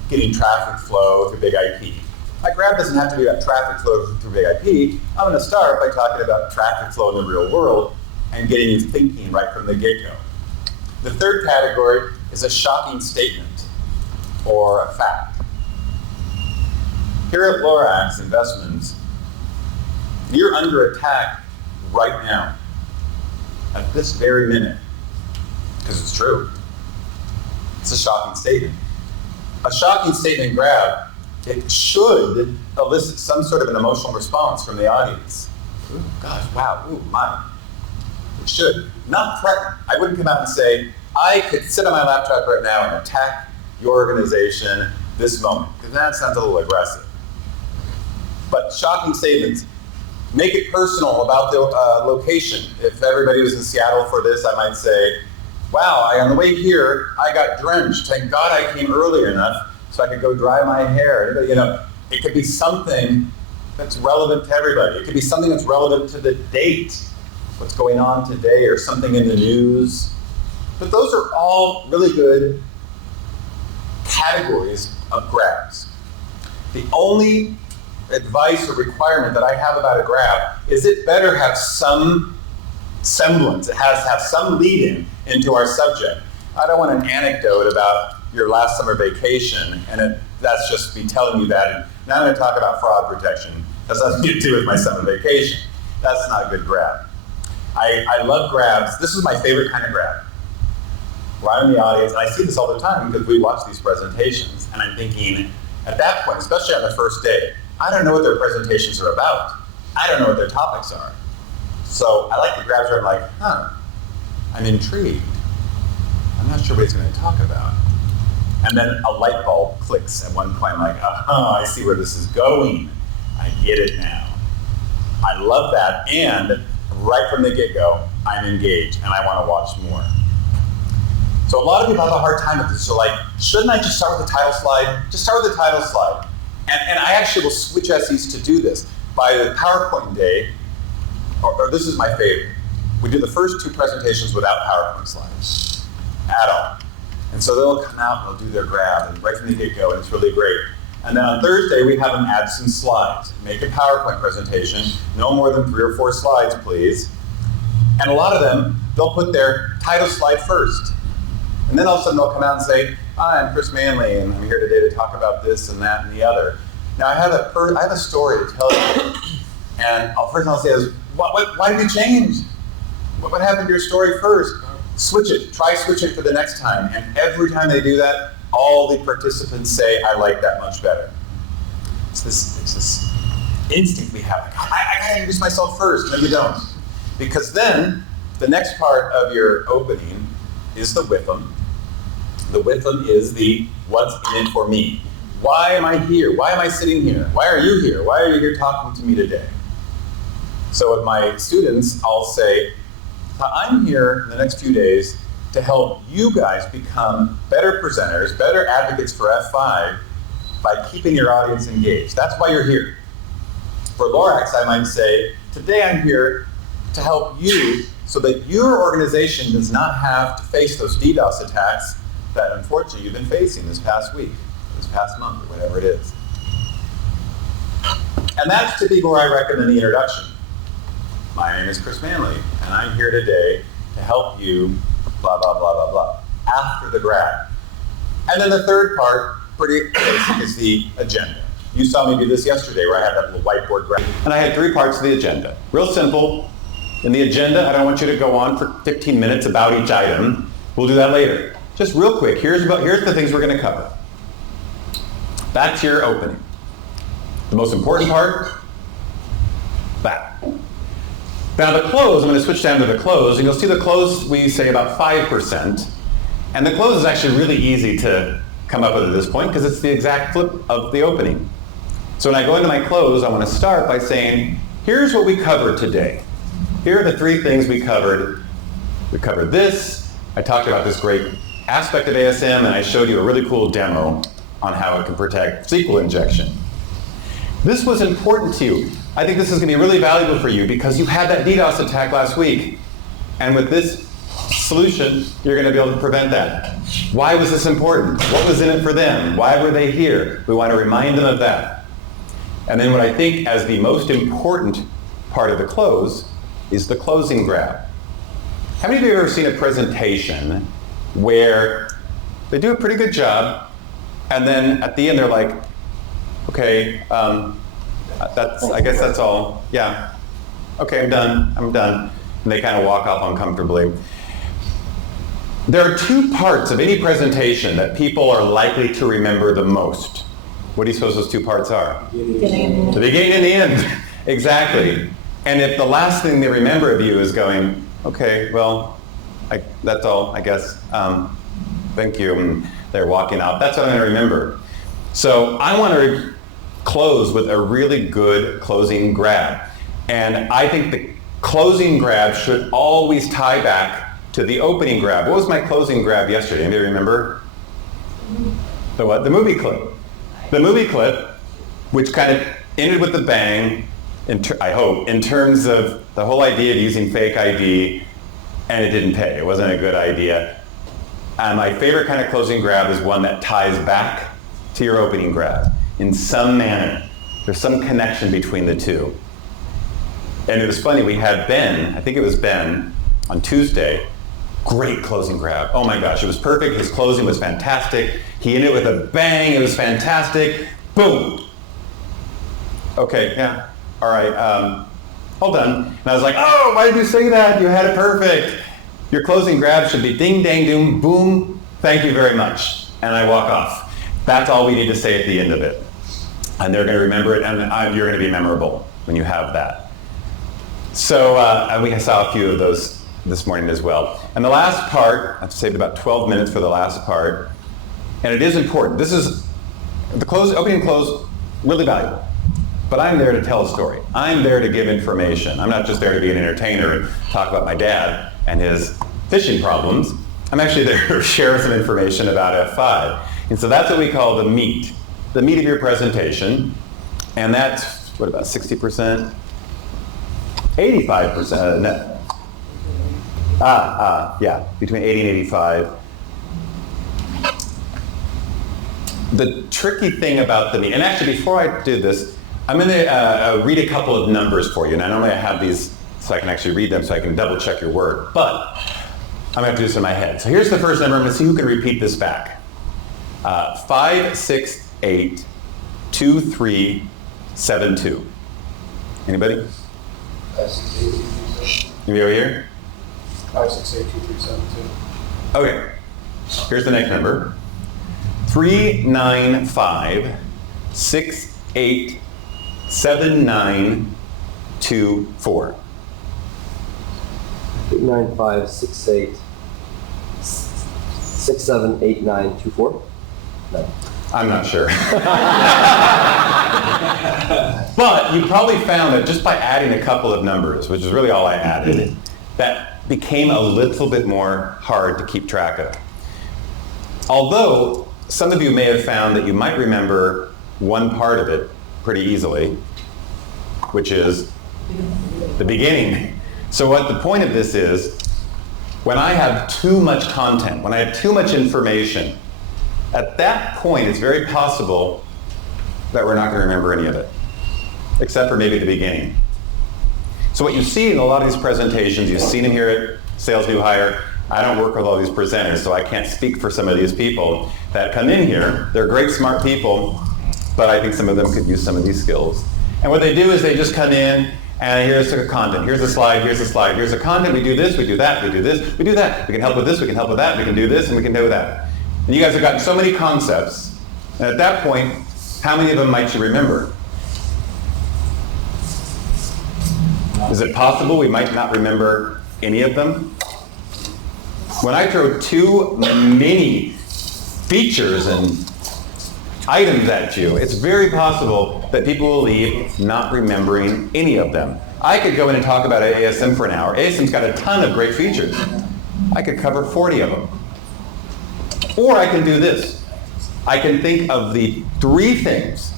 getting traffic flow through big IP. My grab doesn't have to be about traffic flow through big IP. I'm going to start by talking about traffic flow in the real world and getting you thinking right from the get-go. The third category is a shocking statement or a fact. Here at Lorax Investments, you're under attack right now, at this very minute, because it's true. It's a shocking statement. A shocking statement grab, it should elicit some sort of an emotional response from the audience. Ooh, gosh, wow, ooh, my. It should. Not threaten. I wouldn't come out and say, I could sit on my laptop right now and attack your organization this moment, because that sounds a little aggressive. But shocking statements, make it personal about the location. If everybody was in Seattle for this, I might say, wow, on the way here, I got drenched. Thank God I came early enough so I could go dry my hair. It could be something that's relevant to everybody. It could be something that's relevant to the date, what's going on today, or something in the news. But those are all really good categories of grabs. The only advice or requirement that I have about a grab is it better have some semblance. It has to have some lead-in into our subject. I don't want an anecdote about your last summer vacation and that's just me telling you that. And now I'm going to talk about fraud protection. That's nothing to do with my summer vacation. That's not a good grab. I love grabs. This is my favorite kind of grab. Where I'm in the audience, and I see this all the time because we watch these presentations, and I'm thinking, at that point, especially on the first day, I don't know what their presentations are about. I don't know what their topics are. So I like the grabs where I'm like, I'm intrigued. I'm not sure what he's going to talk about. And then a light bulb clicks at one point. I'm like, I see where this is going. I get it now. I love that, and right from the get-go, I'm engaged, and I want to watch more. So a lot of people have a hard time with this. So like, shouldn't I just start with the title slide? Just start with the title slide. And I actually will switch SEs to do this. By the PowerPoint day, or this is my favorite, we do the first two presentations without PowerPoint slides at all. And so they'll come out and they'll do their grab and right from the get-go, and it's really great. And then on Thursday, we have them add some slides. Make a PowerPoint presentation, no more than 3 or 4 slides, please. And a lot of them, they'll put their title slide first. And then all of a sudden they'll come out and say, hi, I'm Chris Manley, and I'm here today to talk about this and that and the other. Now I have a story to tell you. And first I'll say is, why did you change? What happened to your story first? Switch it, try switch it for the next time. And every time they do that, all the participants say, I like that much better. It's this instinct we have. I gotta introduce myself first, no you don't. Because then, the next part of your opening is the with them. The with them is the what's in it for me. Why am I here? Why am I sitting here? Why are you here? Why are you here talking to me today? So with my students, I'll say, I'm here in the next few days to help you guys become better presenters, better advocates for F5 by keeping your audience engaged. That's why you're here. For Lorax, I might say, today I'm here to help you so that your organization does not have to face those DDoS attacks that unfortunately you've been facing this past week, this past month, or whatever it is. And that's typically where I recommend the introduction. My name is Chris Manley, and I'm here today to help you, blah, blah, blah, blah, blah, after the grab. And then the third part, pretty basic, is the agenda. You saw me do this yesterday where I had that little whiteboard grab. And I had 3 parts of the agenda. Real simple. In the agenda, I don't want you to go on for 15 minutes about each item. We'll do that later. Just real quick, here's the things we're going to cover. Back to your opening. The most important part, that. Now the close, I'm going to switch down to the close, and you'll see the close we say about 5%. And the close is actually really easy to come up with at this point because it's the exact flip of the opening. So when I go into my close, I want to start by saying, here's what we covered today. Here are the 3 things we covered. We covered this. I talked about this great aspect of ASM, and I showed you a really cool demo on how it can protect SQL injection. This was important to you. I think this is going to be really valuable for you because you had that DDoS attack last week. And with this solution, you're going to be able to prevent that. Why was this important? What was in it for them? Why were they here? We want to remind them of that. And then what I think as the most important part of the close is the closing grab. How many of you have ever seen a presentation where they do a pretty good job, and then at the end they're like, okay, I guess that's all. Yeah. Okay, I'm done. And they kind of walk off uncomfortably. There are two parts of any presentation that people are likely to remember the most. What do you suppose those two parts are? The beginning and the end. Exactly. And if the last thing they remember of you is going, okay, well, that's all, I guess. Thank you. And they're walking out. That's what I'm going to remember. So I want to close with a really good closing grab. And I think the closing grab should always tie back to the opening grab. What was my closing grab yesterday? Anybody remember? The what? The movie clip. The movie clip, which kind of ended with a bang, I hope, in terms of the whole idea of using fake ID, and it didn't pay. It wasn't a good idea. And my favorite kind of closing grab is one that ties back to your opening grab in some manner. There's some connection between the two. And it was funny, we had Ben, I think it was Ben, on Tuesday. Great closing grab. Oh my gosh, it was perfect. His closing was fantastic. He ended with a bang. It was fantastic. Boom. Okay, yeah. All right. All done. And I was like, oh, why did you say that? You had it perfect. Your closing grab should be ding, dang, doom, boom. Thank you very much. And I walk off. That's all we need to say at the end of it. And they're going to remember it, and you're going to be memorable when you have that. So we saw a few of those this morning as well. And the last part, I've saved about 12 minutes for the last part, and it is important. This is the opening and close, really valuable. But I'm there to tell a story. I'm there to give information. I'm not just there to be an entertainer and talk about my dad and his fishing problems. I'm actually there to share some information about F5. And so that's what we call the meat of your presentation. And that's, what, about 60%? 85%, no. Yeah, between 80 and 85. The tricky thing about the meat, and actually before I do this, I'm going to read a couple of numbers for you. And I normally have these so I can actually read them so I can double check your work, but I'm going to have to do this in my head. So here's the first number. I'm going to see who can repeat this back. 5682372. Anybody? Anybody over here? 5682372. Okay. Here's the next number. 395687924. 39568678924. No. I'm not sure. But you probably found that just by adding a couple of numbers, which is really all I added, that became a little bit more hard to keep track of. Although some of you may have found that you might remember one part of it pretty easily, which is the beginning. So what the point of this is, when I have too much content, when I have too much information, at that point it's very possible that we're not going to remember any of it, except for maybe the beginning. So what you see in a lot of these presentations, you've seen them here at Sales New Hire. I don't work with all these presenters, so I can't speak for some of these people that come in here. They're great, smart people, but I think some of them could use some of these skills. And what they do is they just come in, and here's the content, here's a slide, here's a slide, here's the content, we do this, we do that, we do this, we do that. We can help with this, we can help with that, we can do this, and we can do that. And you guys have gotten so many concepts, and at that point, how many of them might you remember? Is it possible we might not remember any of them? When I throw too many features and items at you, it's very possible that people will leave not remembering any of them. I could go in and talk about ASM for an hour. ASM's got a ton of great features. I could cover 40 of them. Or I can do this. I can think of the 3 things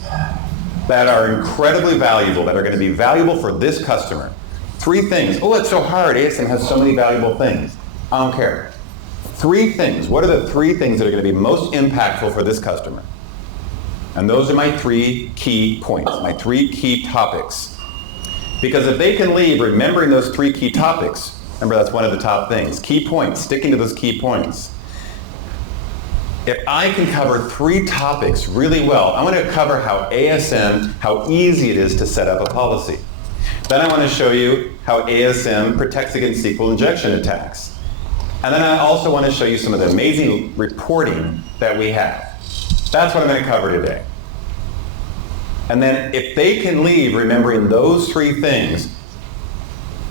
that are incredibly valuable, that are going to be valuable for this customer. 3 things. Oh, it's so hard. ASM has so many valuable things. I don't care. 3 things. What are the 3 things that are going to be most impactful for this customer? And those are my 3 key points, my 3 key topics. Because if they can leave remembering those 3 key topics, remember that's one of the top things, key points, sticking to those key points. If I can cover 3 topics really well, I want to cover how ASM, how easy it is to set up a policy. Then I want to show you how ASM protects against SQL injection attacks. And then I also want to show you some of the amazing reporting that we have. That's what I'm going to cover today. And then if they can leave remembering those 3 things,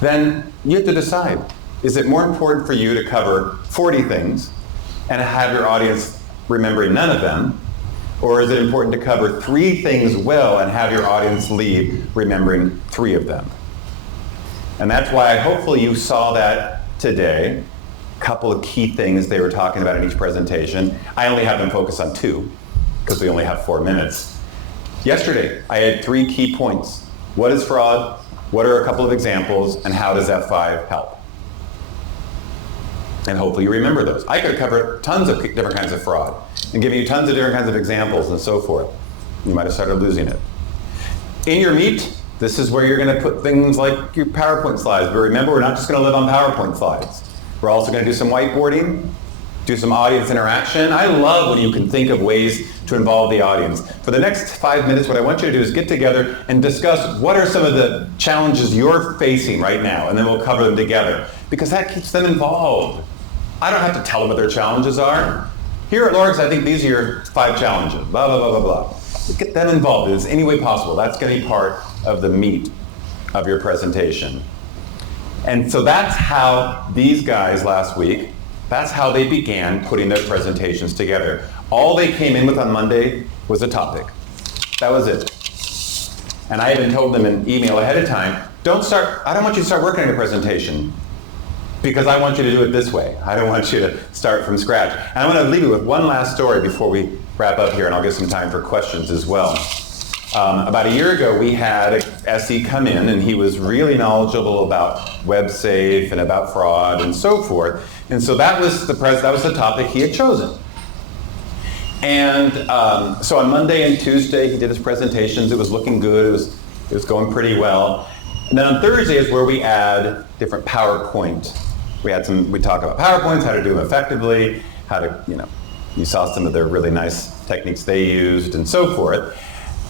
then you have to decide, is it more important for you to cover 40 things and have your audience remembering none of them, or is it important to cover 3 things well and have your audience leave remembering 3 of them? And that's why hopefully you saw that today. A couple of key things they were talking about in each presentation. I only have them focus on 2 because we only have 4 minutes. Yesterday, I had 3 key points. What is fraud? What are a couple of examples? And how does F5 help? And hopefully you remember those. I could cover tons of different kinds of fraud and give you tons of different kinds of examples and so forth. You might have started losing it. In your meet, this is where you're going to put things like your PowerPoint slides. But remember, we're not just going to live on PowerPoint slides. We're also going to do some whiteboarding, do some audience interaction. I love when you can think of ways to involve the audience. For the next 5 minutes, what I want you to do is get together and discuss what are some of the challenges you're facing right now, and then we'll cover them together, because that keeps them involved. I don't have to tell them what their challenges are. Here at Lorix, I think these are your 5 challenges, blah, blah, blah, blah, blah. Get them involved in any way possible. That's going to be part of the meat of your presentation. And so that's how these guys last week, that's how they began putting their presentations together. All they came in with on Monday was a topic. That was it. And I even told them in email ahead of time, I don't want you to start working on your presentation, because I want you to do it this way. I don't want you to start from scratch. And I want to leave you with one last story before we wrap up here, and I'll give some time for questions as well. About a year ago, we had a SE come in, and he was really knowledgeable about WebSafe and about fraud and so forth. And so that was the topic he had chosen. And so on Monday and Tuesday, he did his presentations. It was looking good. It was going pretty well. And then on Thursday is where we add different PowerPoint. We talk about PowerPoints, how to do them effectively, how to, you saw some of their really nice techniques they used and so forth.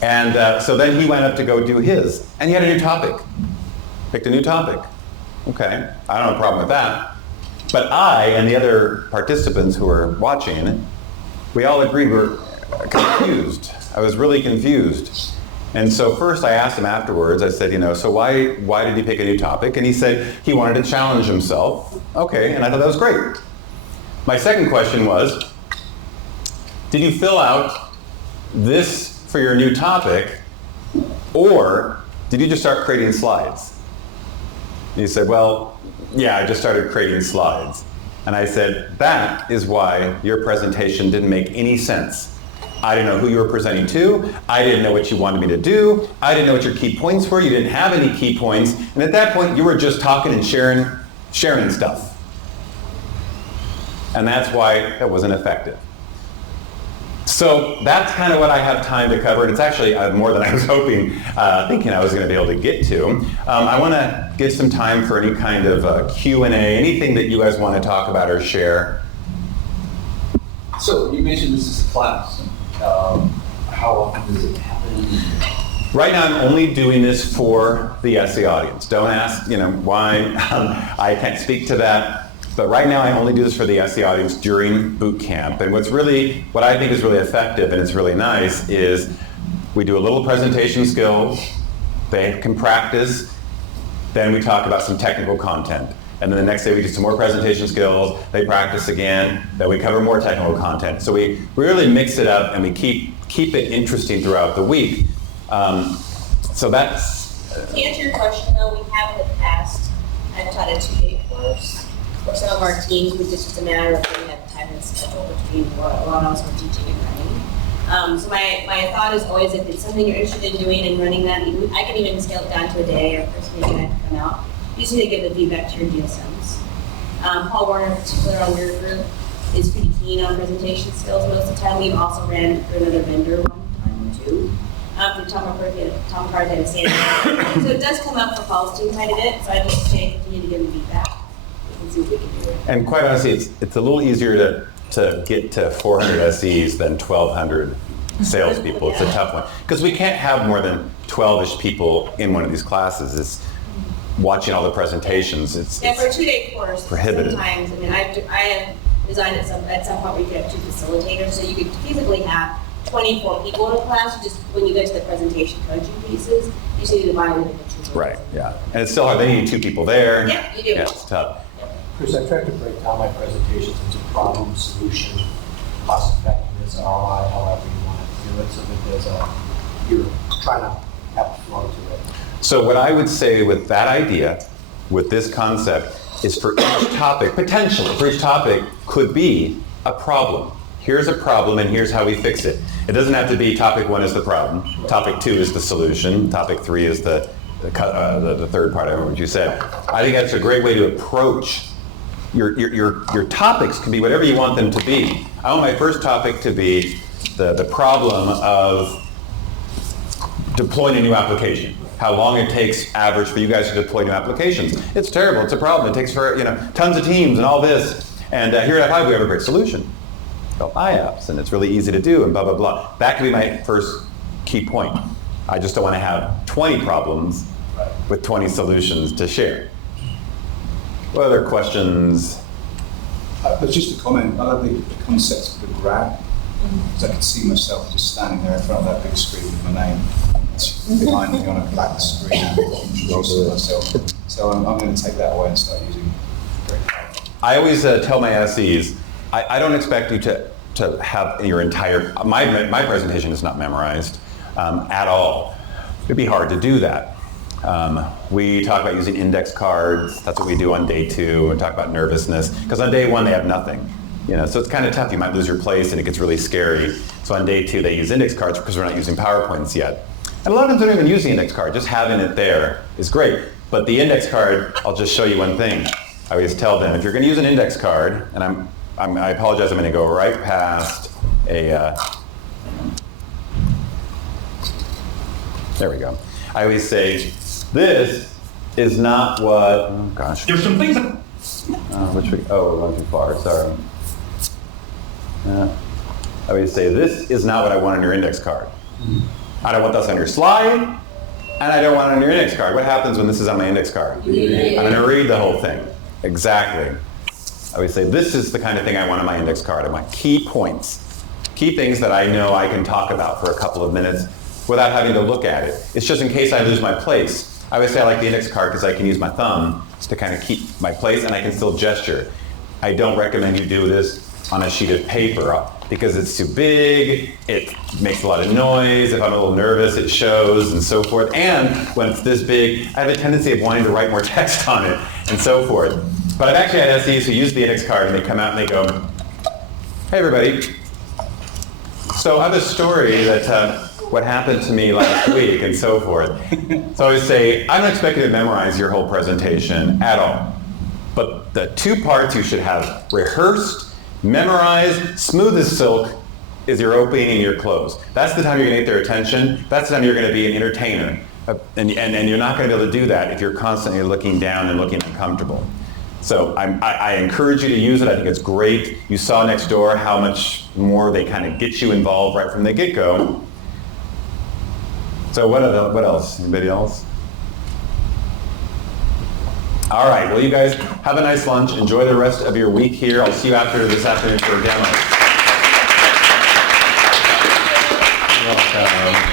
And so then he went up to go do his, and he had a new topic. Picked a new topic. Okay, I don't have a problem with that. But I and the other participants who were watching, we all agreed we were confused. I was really confused. And so first I asked him afterwards, I said, so why did he pick a new topic? And he said he wanted to challenge himself. Okay, and I thought that was great. My second question was, did you fill out this for your new topic, or did you just start creating slides? And he said, well, yeah, I just started creating slides. And I said, that is why your presentation didn't make any sense. I didn't know who you were presenting to. I didn't know what you wanted me to do. I didn't know what your key points were. You didn't have any key points. And at that point, you were just talking and sharing stuff. And that's why it wasn't effective. So that's kind of what I have time to cover. It's actually more than I was thinking I was going to be able to get to. I want to give some time for any kind of Q&A, anything that you guys want to talk about or share. So you mentioned this is a class. How often does it happen? Right now, I'm only doing this for the SE audience. Don't ask, why. I can't speak to that. But right now, I only do this for the SE audience during boot camp. And what I think is really effective and it's really nice is we do a little presentation skills. They can practice. Then we talk about some technical content. And then the next day we do some more presentation skills, they practice again, then we cover more technical content. So we really mix it up and we keep it interesting throughout the week. So that's... To answer your question though, we have in the past, I've taught a 2-day course for some of our teams, which is just a matter of getting that time and schedule between what else we're teaching and running. So my thought is always, if it's something you're interested in doing and running that, I can even scale it down to a day or a person who can come out. You just need to give the feedback to your DSMs. Paul Warner in particular on your group, is pretty keen on presentation skills most of the time. We've also ran for another vendor one time or two. For Tom McCarthy and Santa. So it does come up for Paul's team quite a bit, so I just say continue to give him feedback. We can see what we can do. And quite honestly, it's a little easier to get to 400 SEs than 1,200 salespeople. It's a tough one. Because we can't have more than 12-ish people in one of these classes. It's watching all the presentations. It's for a 2-day course, prohibitive. Sometimes, I mean, I have designed at some point we could have 2 facilitators, so you could feasibly have 24 people in a class. You just, when you get to the presentation coaching pieces, you see the divide into 2 Right, yeah. And it's still hard. They need 2 people there. Yeah, you do. Yeah, it's tough. Chris, I tried to break down my presentations into problem, solution, cost effectiveness, ROI, however you want to do it, so that you're trying to have a flow to it. So what I would say with that idea, with this concept, is for each topic, potentially, for each topic could be a problem. Here's a problem and here's how we fix it. It doesn't have to be topic 1 is the problem, topic 2 is the solution, topic 3 is the third part, I remember what you said. I think that's a great way to approach your topics. Can be whatever you want them to be. I want my first topic to be the problem of deploying a new application. How long it takes average for you guys to deploy new applications. It's terrible, it's a problem. It takes for tons of teams and all this. And here at F5 we have a great solution called iApps, and it's really easy to do and blah, blah, blah. That could be my first key point. I just don't want to have 20 problems with 20 solutions to share. What other questions? But just a comment, I love the concept of the grab, because I could see myself just standing there in front of that big screen with my name behind me on a black screen, introducing myself. So I'm going to take that away and start using it. I always tell my SEs, I don't expect you to have your entire, my presentation is not memorized at all. It'd be hard to do that. We talk about using index cards. That's what we do on day 2. We talk about nervousness, because on day 1 they have nothing. So it's kind of tough. You might lose your place and it gets really scary. So on day 2 they use index cards because we're not using PowerPoints yet. And a lot of times they don't even use the index card. Just having it there is great. But the index card, I'll just show you one thing. I always tell them, if you're going to use an index card, and I apologize, I'm going to go right past a, there we go. I always say, this is not what, oh gosh. There's some things we're going too far, sorry. I always say, this is not what I want on your index card. I don't want this on your slide, and I don't want it on your index card. What happens when this is on my index card? I'm going to read the whole thing. Exactly. I always say, this is the kind of thing I want on my index card. I want key points, key things that I know I can talk about for a couple of minutes without having to look at it. It's just in case I lose my place. I always say I like the index card because I can use my thumb to kind of keep my place, and I can still gesture. I don't recommend you do this on a sheet of paper because it's too big, it makes a lot of noise, if I'm a little nervous it shows, and so forth. And when it's this big, I have a tendency of wanting to write more text on it, and so forth. But I've actually had SEs who use the index card and they come out and they go, hey everybody. So I have a story that what happened to me last week and so forth. So I always say, I don't expect you to memorize your whole presentation at all. But the 2 parts you should have rehearsed, memorized, smooth as silk is your opening and your close. That's the time you're going to get their attention. That's the time you're going to be an entertainer. And you're not going to be able to do that if you're constantly looking down and looking uncomfortable. So I encourage you to use it. I think it's great. You saw next door how much more they kind of get you involved right from the get-go. So what else? Anybody else? All right, well you guys have a nice lunch. Enjoy the rest of your week here. I'll see you after this afternoon for a demo. You're welcome.